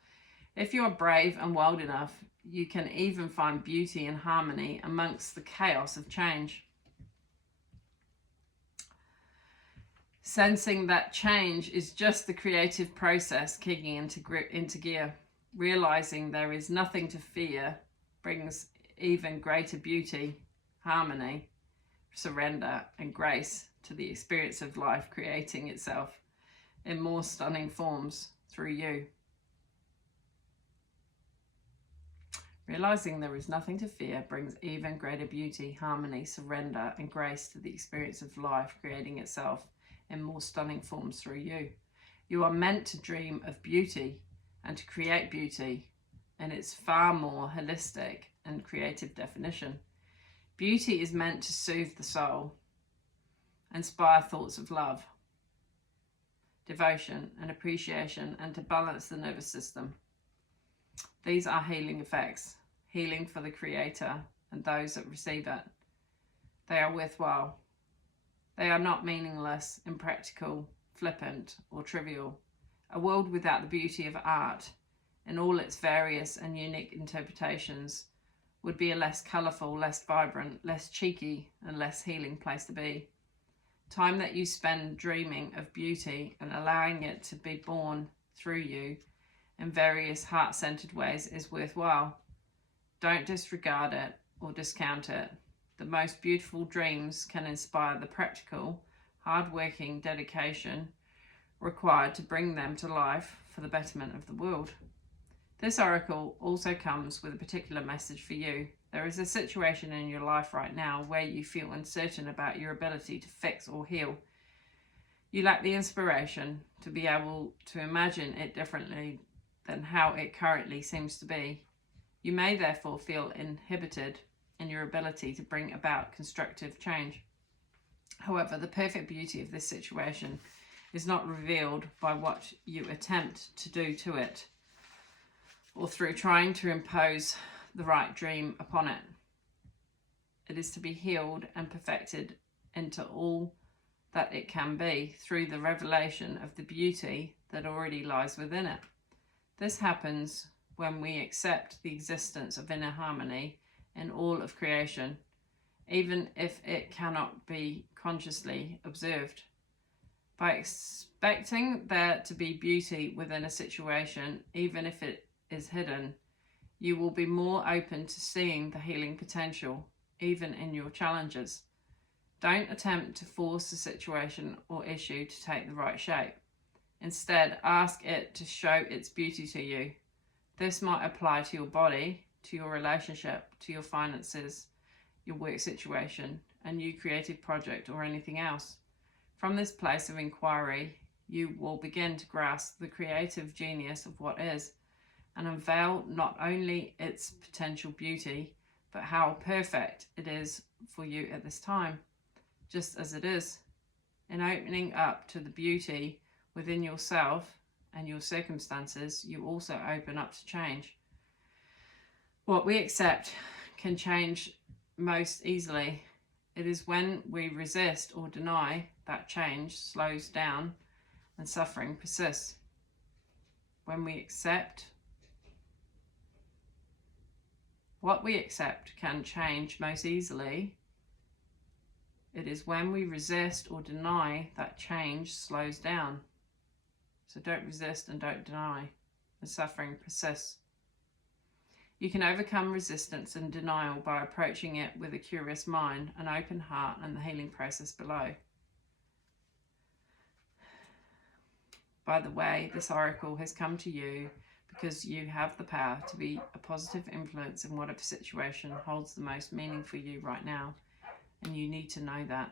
If you are brave and wild enough, you can even find beauty and harmony amongst the chaos of change. Sensing that change is just the creative process kicking into gear. Realizing there is nothing to fear brings even greater beauty, harmony, surrender, and grace to the experience of life creating itself in more stunning forms through you. Realizing there is nothing to fear brings even greater beauty, harmony, surrender, and grace to the experience of life creating itself in more stunning forms through you. You are meant to dream of beauty and to create beauty in its far more holistic and creative definition. Beauty is meant to soothe the soul, inspire thoughts of love, devotion, and appreciation, and to balance the nervous system. These are healing effects, healing for the creator and those that receive it. They are worthwhile. They are not meaningless, impractical, flippant, or trivial. A world without the beauty of art, in all its various and unique interpretations, would be a less colourful, less vibrant, less cheeky, and less healing place to be. Time that you spend dreaming of beauty and allowing it to be born through you in various heart-centered ways is worthwhile. Don't disregard it or discount it. The most beautiful dreams can inspire the practical, hard-working dedication required to bring them to life for the betterment of the world. This oracle also comes with a particular message for you. There is a situation in your life right now where you feel uncertain about your ability to fix or heal. You lack the inspiration to be able to imagine it differently than how it currently seems to be. You may therefore feel inhibited in your ability to bring about constructive change. However, the perfect beauty of this situation is not revealed by what you attempt to do to it, or through trying to impose the right dream upon it. It is to be healed and perfected into all that it can be through the revelation of the beauty that already lies within it. This happens when we accept the existence of inner harmony in all of creation, even if it cannot be consciously observed. By expecting there to be beauty within a situation, even if it is hidden, you will be more open to seeing the healing potential, even in your challenges. Don't attempt to force the situation or issue to take the right shape. Instead, ask it to show its beauty to you. This might apply to your body, to your relationship, to your finances, your work situation, a new creative project, or anything else. From this place of inquiry, you will begin to grasp the creative genius of what is, and unveil not only its potential beauty, but how perfect it is for you at this time, just as it is. In opening up to the beauty within yourself and your circumstances, you also open up to change. What we accept can change most easily. It is when we resist or deny that change slows down and suffering persists. When we accept, what we accept can change most easily. It is when we resist or deny that change slows down. So don't resist and don't deny. The suffering persists. You can overcome resistance and denial by approaching it with a curious mind, an open heart, and the healing process below. By the way, this oracle has come to you because you have the power to be a positive influence in whatever situation holds the most meaning for you right now, and you need to know that.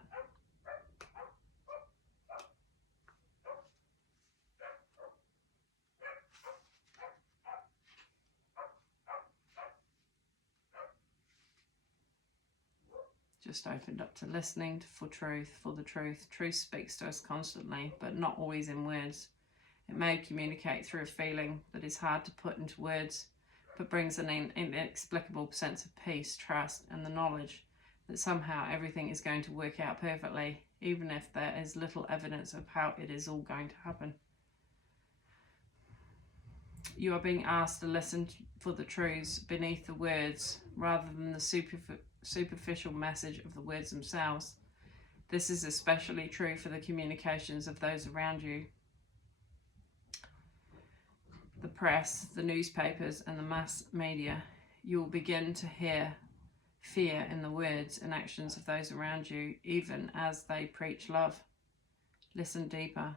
Just opened up to listening for truth, for the truth. Truth speaks to us constantly, but not always in words. It may communicate through a feeling that is hard to put into words, but brings an inexplicable sense of peace, trust, and the knowledge that somehow everything is going to work out perfectly, even if there is little evidence of how it is all going to happen. You are being asked to listen for the truths beneath the words, rather than the superficial message of the words themselves. This is especially true for the communications of those around you. The press, the newspapers, and the mass media. You will begin to hear fear in the words and actions of those around you, even as they preach love. Listen deeper.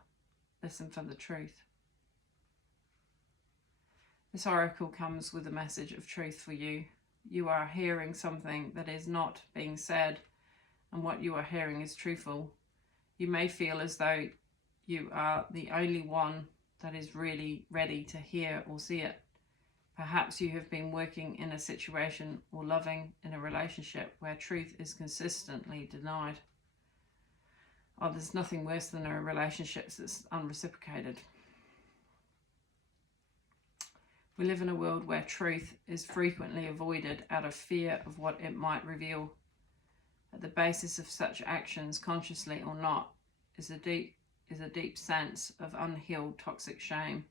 Listen for the truth. This oracle comes with a message of truth for you. You are hearing something that is not being said, and what you are hearing is truthful. You may feel as though you are the only one that is really ready to hear or see it. Perhaps you have been working in a situation or loving in a relationship where truth is consistently denied. Oh, there's nothing worse than a relationship that's unreciprocated. We live in a world where truth is frequently avoided out of fear of what it might reveal. At the basis of such actions, consciously or not, is a deep sense of unhealed toxic shame.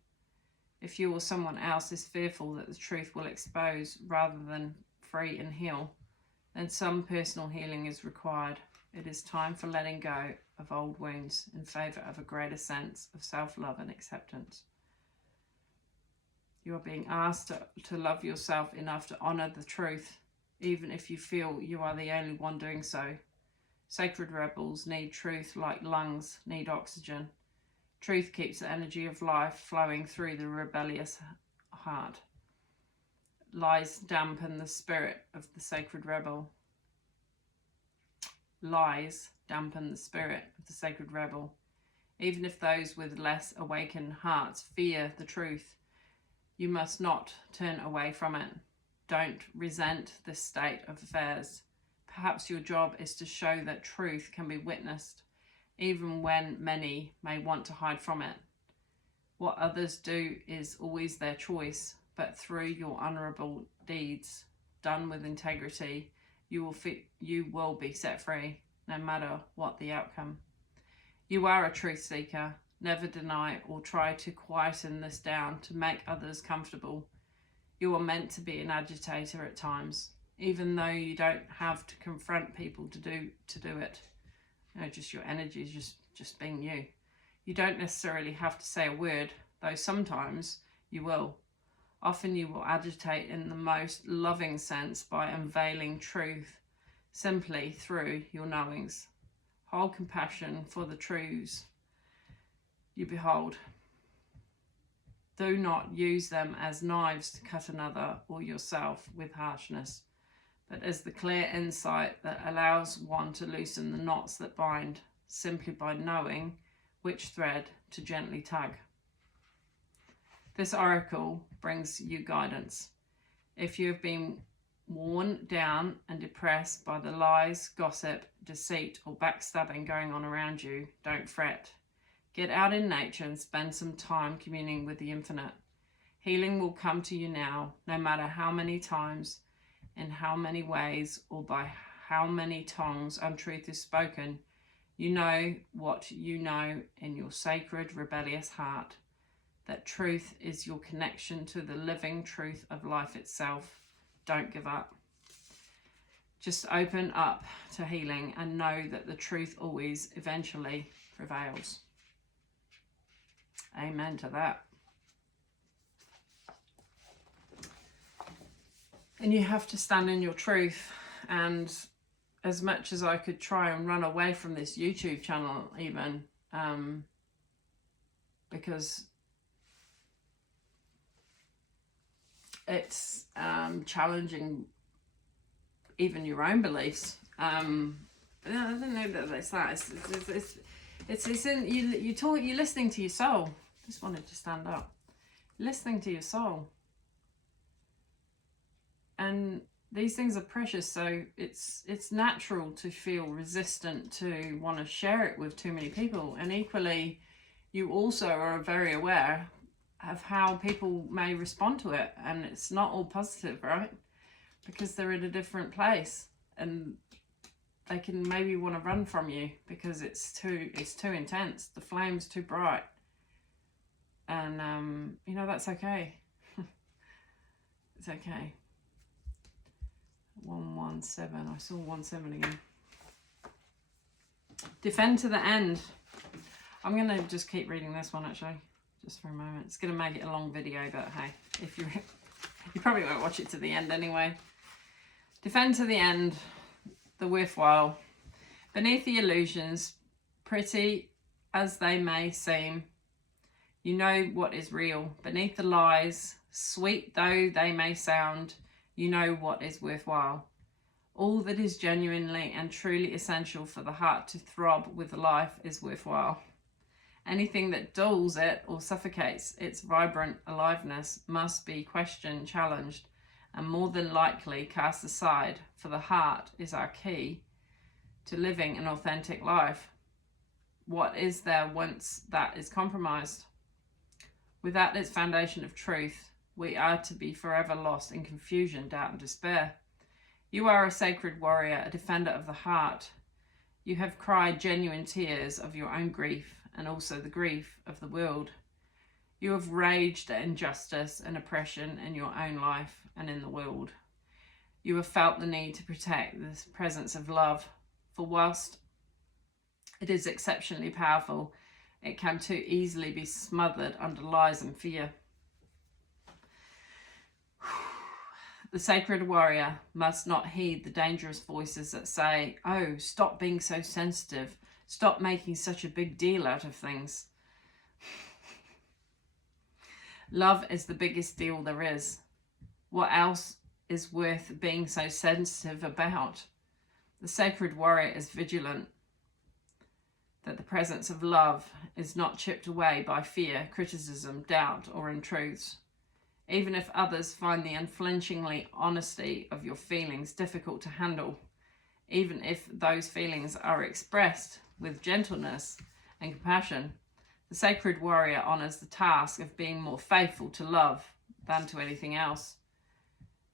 If you or someone else is fearful that the truth will expose rather than free and heal, then some personal healing is required. It is time for letting go of old wounds in favour of a greater sense of self-love and acceptance. You are being asked to love yourself enough to honour the truth, even if you feel you are the only one doing so. Sacred rebels need truth like lungs need oxygen. Truth keeps the energy of life flowing through the rebellious heart. Lies dampen the spirit of the sacred rebel. Lies dampen the spirit of the sacred rebel. Even if those with less awakened hearts fear the truth, you must not turn away from it. don't resent this state of affairs. Perhaps your job is to show that truth can be witnessed, even when many may want to hide from it. What others do is always their choice, but through your honourable deeds, done with integrity, you will be set free, no matter what the outcome. You are a truth seeker. Never deny or try to quieten this down to make others comfortable. You are meant to be an agitator at times, even though you don't have to confront people to do it. You know, just your energy is just being you. You don't necessarily have to say a word, though sometimes you will. Often you will agitate in the most loving sense by unveiling truth simply through your knowings. Hold compassion for the truths you behold. Do not use them as knives to cut another or yourself with harshness, but as the clear insight that allows one to loosen the knots that bind, simply by knowing which thread to gently tug. This oracle brings you guidance. If you have been worn down and depressed by the lies, gossip, deceit, or backstabbing going on around you, don't fret. Get out in nature and spend some time communing with the infinite. Healing will come to you now, no matter how many times, in how many ways, or by how many tongues untruth is spoken. You know what you know in your sacred, rebellious heart, that truth is your connection to the living truth of life itself. Don't give up. Just open up to healing and know that the truth always, eventually prevails. Amen to that. And you have to stand in your truth. And as much as I could try and run away from this YouTube channel even, because it's challenging even your own beliefs. I don't know that it's that. It's in you. You're listening to your soul. Just wanted to stand up. Listening to your soul. And these things are precious, so it's natural to feel resistant to want to share it with too many people. And equally, you also are very aware of how people may respond to it, and it's not all positive, right? Because they're in a different place, and they can maybe want to run from you because it's too intense. The flame's too bright, and you know, that's okay. It's okay. 117. I saw 17 again. Defend to the end. I'm gonna just keep reading this one actually, just for a moment. It's gonna make it a long video, but hey, if you probably won't watch it to the end anyway. Defend to the end, the worthwhile. Beneath the illusions, pretty as they may seem, you know what is real. Beneath the lies, sweet though they may sound, you know what is worthwhile. All that is genuinely and truly essential for the heart to throb with life is worthwhile. Anything that dulls it or suffocates its vibrant aliveness must be questioned, challenged, and more than likely cast aside, for the heart is our key to living an authentic life. What is there once that is compromised? Without its foundation of truth, we are to be forever lost in confusion, doubt, and despair. You are a sacred warrior, a defender of the heart. You have cried genuine tears of your own grief and also the grief of the world. You have raged at injustice and oppression in your own life and in the world. You have felt the need to protect the presence of love, for whilst it is exceptionally powerful, it can too easily be smothered under lies and fear. The sacred warrior must not heed the dangerous voices that say, oh, stop being so sensitive. Stop making such a big deal out of things. Love is the biggest deal there is. What else is worth being so sensitive about? The sacred warrior is vigilant that the presence of love is not chipped away by fear, criticism, doubt, or untruths. even if others find the unflinchingly honesty of your feelings difficult to handle, even if those feelings are expressed with gentleness and compassion. The sacred warrior honors the task of being more faithful to love than to anything else.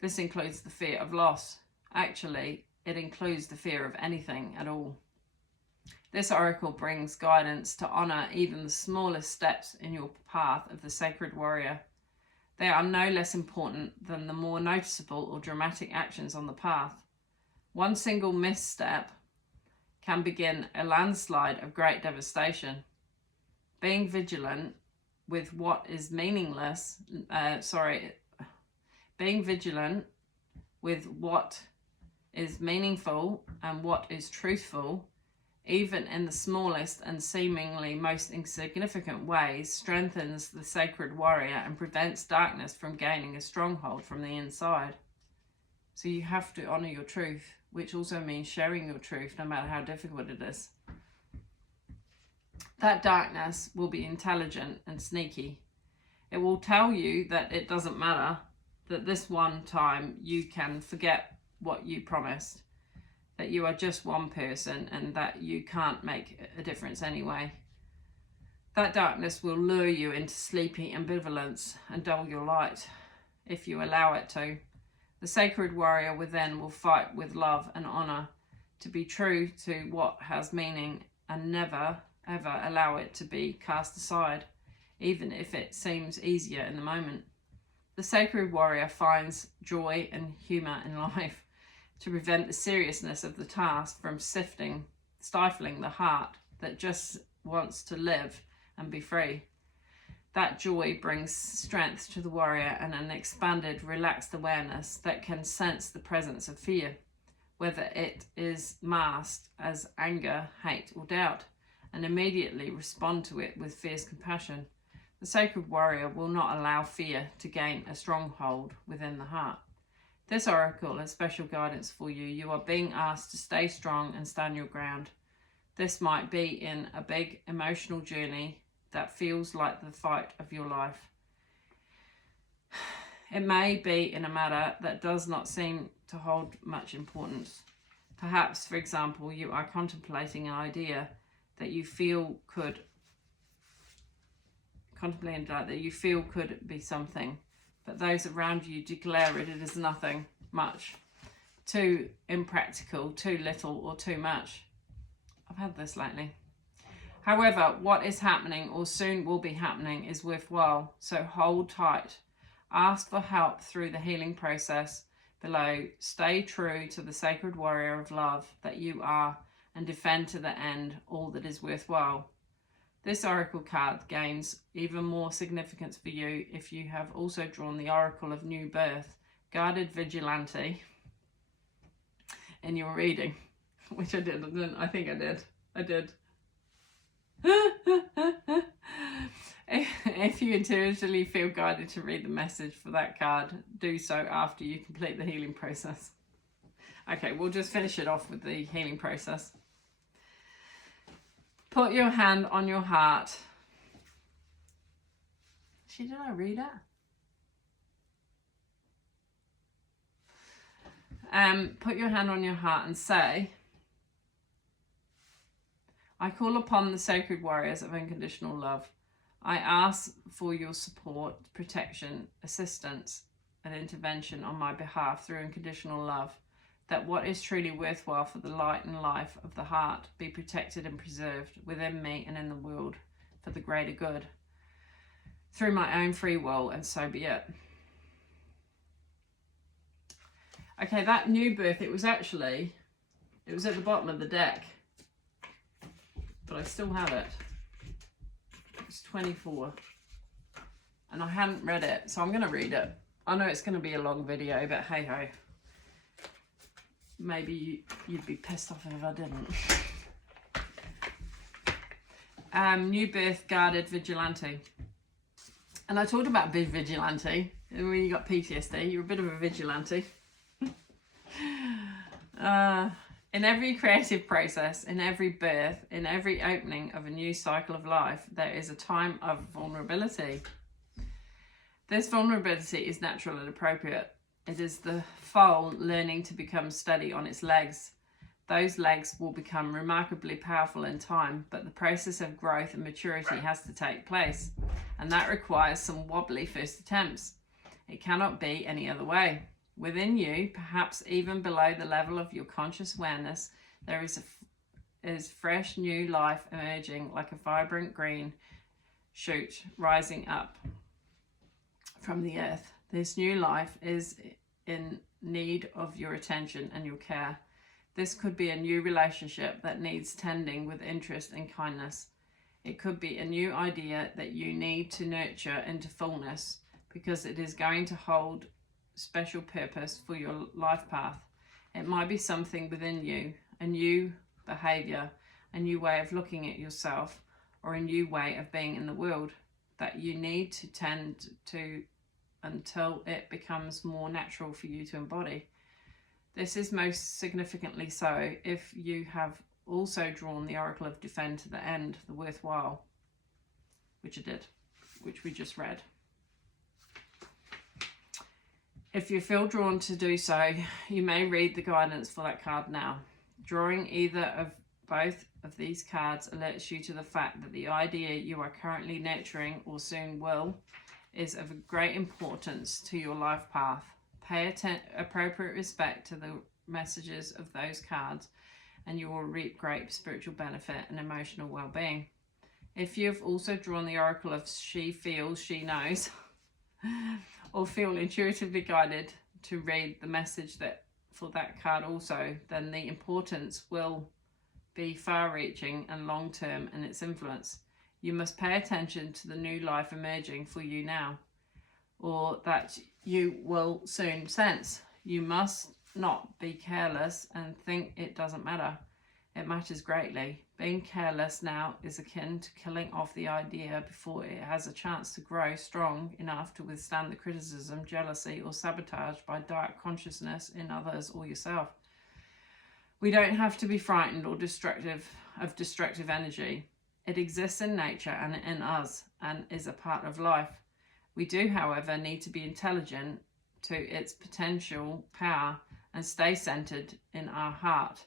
This includes the fear of loss. Actually, it includes the fear of anything at all. This oracle brings guidance to honor even the smallest steps in your path of the sacred warrior. They are no less important than the more noticeable or dramatic actions on the path. One single misstep can begin a landslide of great devastation. Being vigilant with what is meaningless, being vigilant with what is meaningful and what is truthful, even in the smallest and seemingly most insignificant ways, strengthens the sacred warrior and prevents darkness from gaining a stronghold from the inside. So you have to honor your truth, which also means sharing your truth no matter how difficult it is. That darkness will be intelligent and sneaky. It will tell you that it doesn't matter, that this one time you can forget what you promised, that you are just one person and that you can't make a difference anyway. That darkness will lure you into sleepy ambivalence and dull your light if you allow it to. The sacred warrior within will fight with love and honor to be true to what has meaning and never ever allow it to be cast aside, even if it seems easier in the moment. The sacred warrior finds joy and humor in life to prevent the seriousness of the task from stifling the heart that just wants to live and be free. That joy brings strength to the warrior and an expanded, relaxed awareness that can sense the presence of fear, whether it is masked as anger, hate, or doubt, and immediately respond to it with fierce compassion. The sacred warrior will not allow fear to gain a stronghold within the heart. This oracle has special guidance for you. You are being asked to stay strong and stand your ground. This might be in a big emotional journey that feels like the fight of your life. It may be in a matter that does not seem to hold much importance. Perhaps, for example, you are contemplating an idea that you feel could be something, but those around you declare it is nothing much, too impractical, too little, or too much. I've had this lately. However, what is happening or soon will be happening is worthwhile, so hold tight. Ask for help through the healing process below. Stay true to the sacred warrior of love that you are and defend to the end all that is worthwhile. This oracle card gains even more significance for you if you have also drawn the oracle of new birth, guarded vigilante, in your reading, which I did. I think I did. I did. If you intuitively feel guided to read the message for that card, do so after you complete the healing process. Okay, we'll just finish it off with the healing process. Put your hand on your heart. Did I read it? Put your hand on your heart and say, I call upon the sacred warriors of unconditional love. I ask for your support, protection, assistance, and intervention on my behalf through unconditional love, that what is truly worthwhile for the light and life of the heart be protected and preserved within me and in the world for the greater good, through my own free will, and so be it. Okay, that new birth, it was at the bottom of the deck, but I still have it. It's 24, and I hadn't read it, so I'm going to read it. I know it's going to be a long video, but hey ho. Maybe you'd be pissed off if I didn't. New birth, guarded vigilante. And I talked about being vigilante. When you got PTSD, you're a bit of a vigilante. In every creative process, in every birth, in every opening of a new cycle of life, there is a time of vulnerability. This vulnerability is natural and appropriate. It is the foal learning to become steady on its legs. Those legs will become remarkably powerful in time, but the process of growth and maturity has to take place, and that requires some wobbly first attempts. It cannot be any other way. Within you, perhaps even below the level of your conscious awareness, there is fresh new life emerging like a vibrant green shoot rising up from the earth. This new life is in need of your attention and your care. This could be a new relationship that needs tending with interest and kindness. It could be a new idea that you need to nurture into fullness because it is going to hold special purpose for your life path. It might be something within you, a new behavior, a new way of looking at yourself, or a new way of being in the world that you need to tend to until it becomes more natural for you to embody. This is most significantly so if you have also drawn the Oracle of Defend to the end, the worthwhile, which I did, which we just read. If you feel drawn to do so, you may read the guidance for that card now. Drawing either of both of these cards alerts you to the fact that the idea you are currently nurturing or soon will is of great importance to your life path. Pay appropriate respect to the messages of those cards and you will reap great spiritual benefit and emotional well-being. If you have also drawn the Oracle of She Feels, She Knows, or feel intuitively guided to read the message that for that card also, then the importance will be far-reaching and long-term in its influence. You must pay attention to the new life emerging for you now, or that you will soon sense. You must not be careless and think it doesn't matter. It matters greatly. Being careless now is akin to killing off the idea before it has a chance to grow strong enough to withstand the criticism, jealousy, or sabotage by dark consciousness in others or yourself. We don't have to be frightened or destructive energy. It exists in nature and in us and is a part of life. We do, however, need to be intelligent to its potential power and stay centered in our heart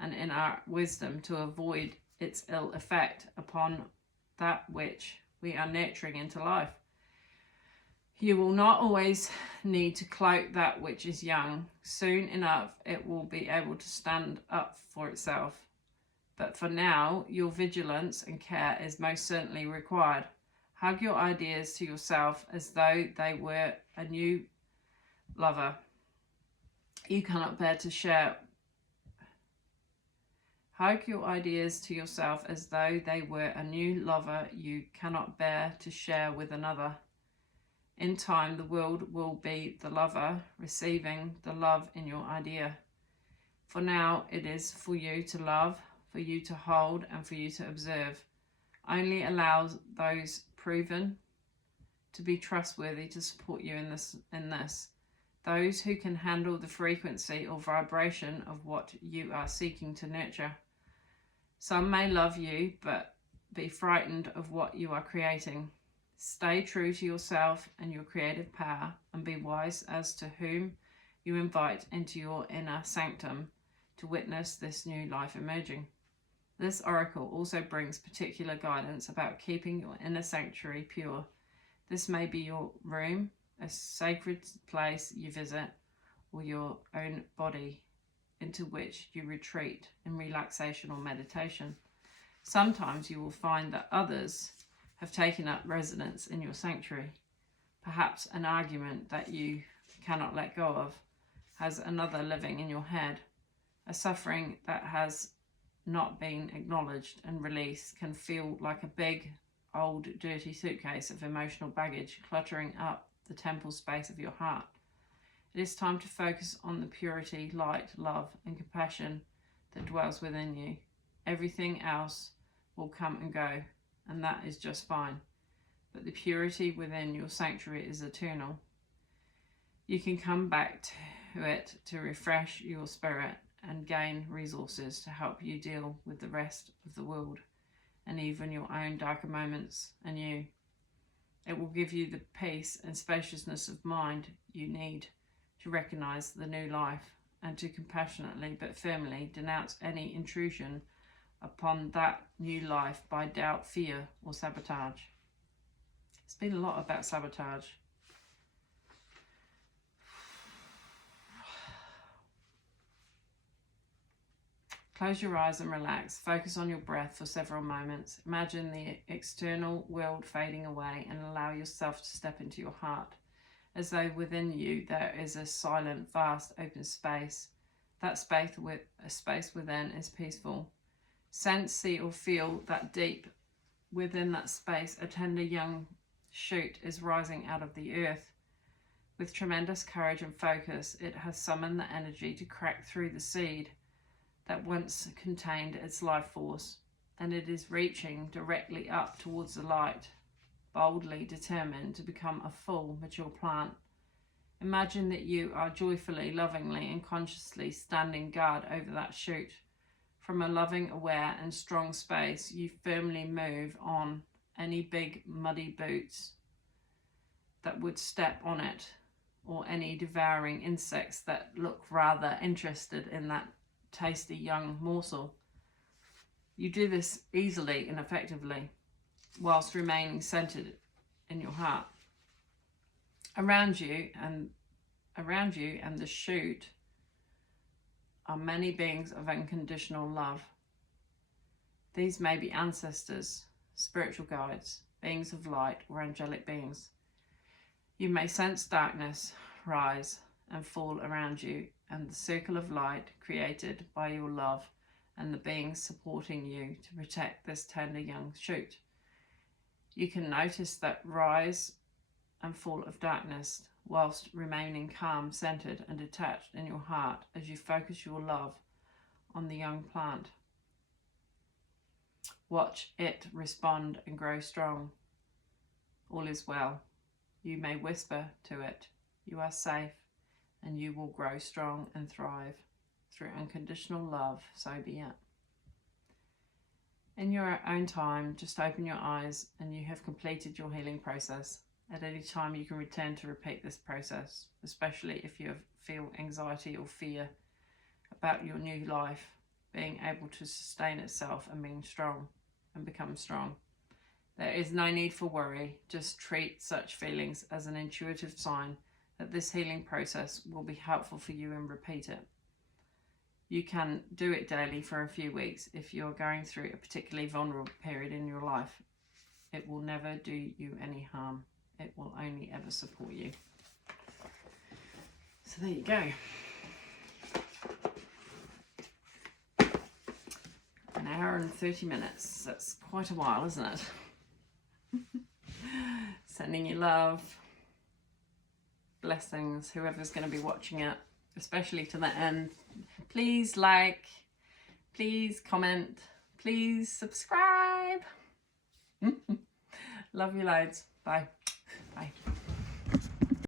and in our wisdom to avoid its ill effect upon that which we are nurturing into life. You will not always need to cloak that which is young. Soon enough, it will be able to stand up for itself. But for now, your vigilance and care is most certainly required. Hug your ideas to yourself as though they were a new lover you cannot bear to share. Hug your ideas to yourself as though they were a new lover you cannot bear to share with another. In time, the world will be the lover receiving the love in your idea. For now, it is for you to love, for you to hold, and for you to observe. Only allow those proven to be trustworthy to support you in this. Those who can handle the frequency or vibration of what you are seeking to nurture. Some may love you, but be frightened of what you are creating. Stay true to yourself and your creative power, and be wise as to whom you invite into your inner sanctum to witness this new life emerging. This oracle also brings particular guidance about keeping your inner sanctuary pure. This may be your room, a sacred place you visit, or your own body into which you retreat in relaxation or meditation. Sometimes you will find that others have taken up residence in your sanctuary. Perhaps an argument that you cannot let go of has another living in your head. A suffering that has not been acknowledged and released can feel like a big, old, dirty suitcase of emotional baggage cluttering up the temple space of your heart. It is time to focus on the purity, light, love, and compassion that dwells within you. Everything else will come and go, and that is just fine. But the purity within your sanctuary is eternal. You can come back to it to refresh your spirit and gain resources to help you deal with the rest of the world and even your own darker moments and you. It will give you the peace and spaciousness of mind you need to recognise the new life and to compassionately but firmly denounce any intrusion upon that new life by doubt, fear or sabotage. It's been a lot about sabotage. Close your eyes and relax. Focus on your breath for several moments. Imagine the external world fading away and allow yourself to step into your heart, as though within you there is a silent, vast, open space. That space within is peaceful. Sense, see or feel that deep within that space a tender young shoot is rising out of the earth. With tremendous courage and focus, it has summoned the energy to crack through the seed that once contained its life force, and it is reaching directly up towards the light, boldly determined to become a full, mature plant. Imagine that you are joyfully, lovingly and consciously standing guard over that shoot. From a loving, aware and strong space, you firmly move on any big muddy boots that would step on it, or any devouring insects that look rather interested in that tasty young morsel. You do this easily and effectively whilst remaining centered in your heart. Around you and the shoot are many beings of unconditional love. These may be ancestors, spiritual guides, beings of light or angelic beings. You may sense darkness rise and fall around you, and the circle of light created by your love and the beings supporting you to protect this tender young shoot. You can notice that rise and fall of darkness whilst remaining calm, centered and detached in your heart as you focus your love on the young plant. Watch it respond and grow strong. All is well. You may whisper to it, you are safe, and you will grow strong and thrive through unconditional love, so be it. In your own time, just open your eyes and you have completed your healing process. At any time you can return to repeat this process, especially if you feel anxiety or fear about your new life being able to sustain itself and being strong and become strong. There is no need for worry, just treat such feelings as an intuitive sign that this healing process will be helpful for you and repeat it. You can do it daily for a few weeks if you're going through a particularly vulnerable period in your life. It will never do you any harm. It will only ever support you. So there you go. An hour and 30 minutes. That's quite a while, isn't it? Sending you love, blessings, whoever's going to be watching it, especially to the end. Please like, please comment, please subscribe. Love you loads. Bye.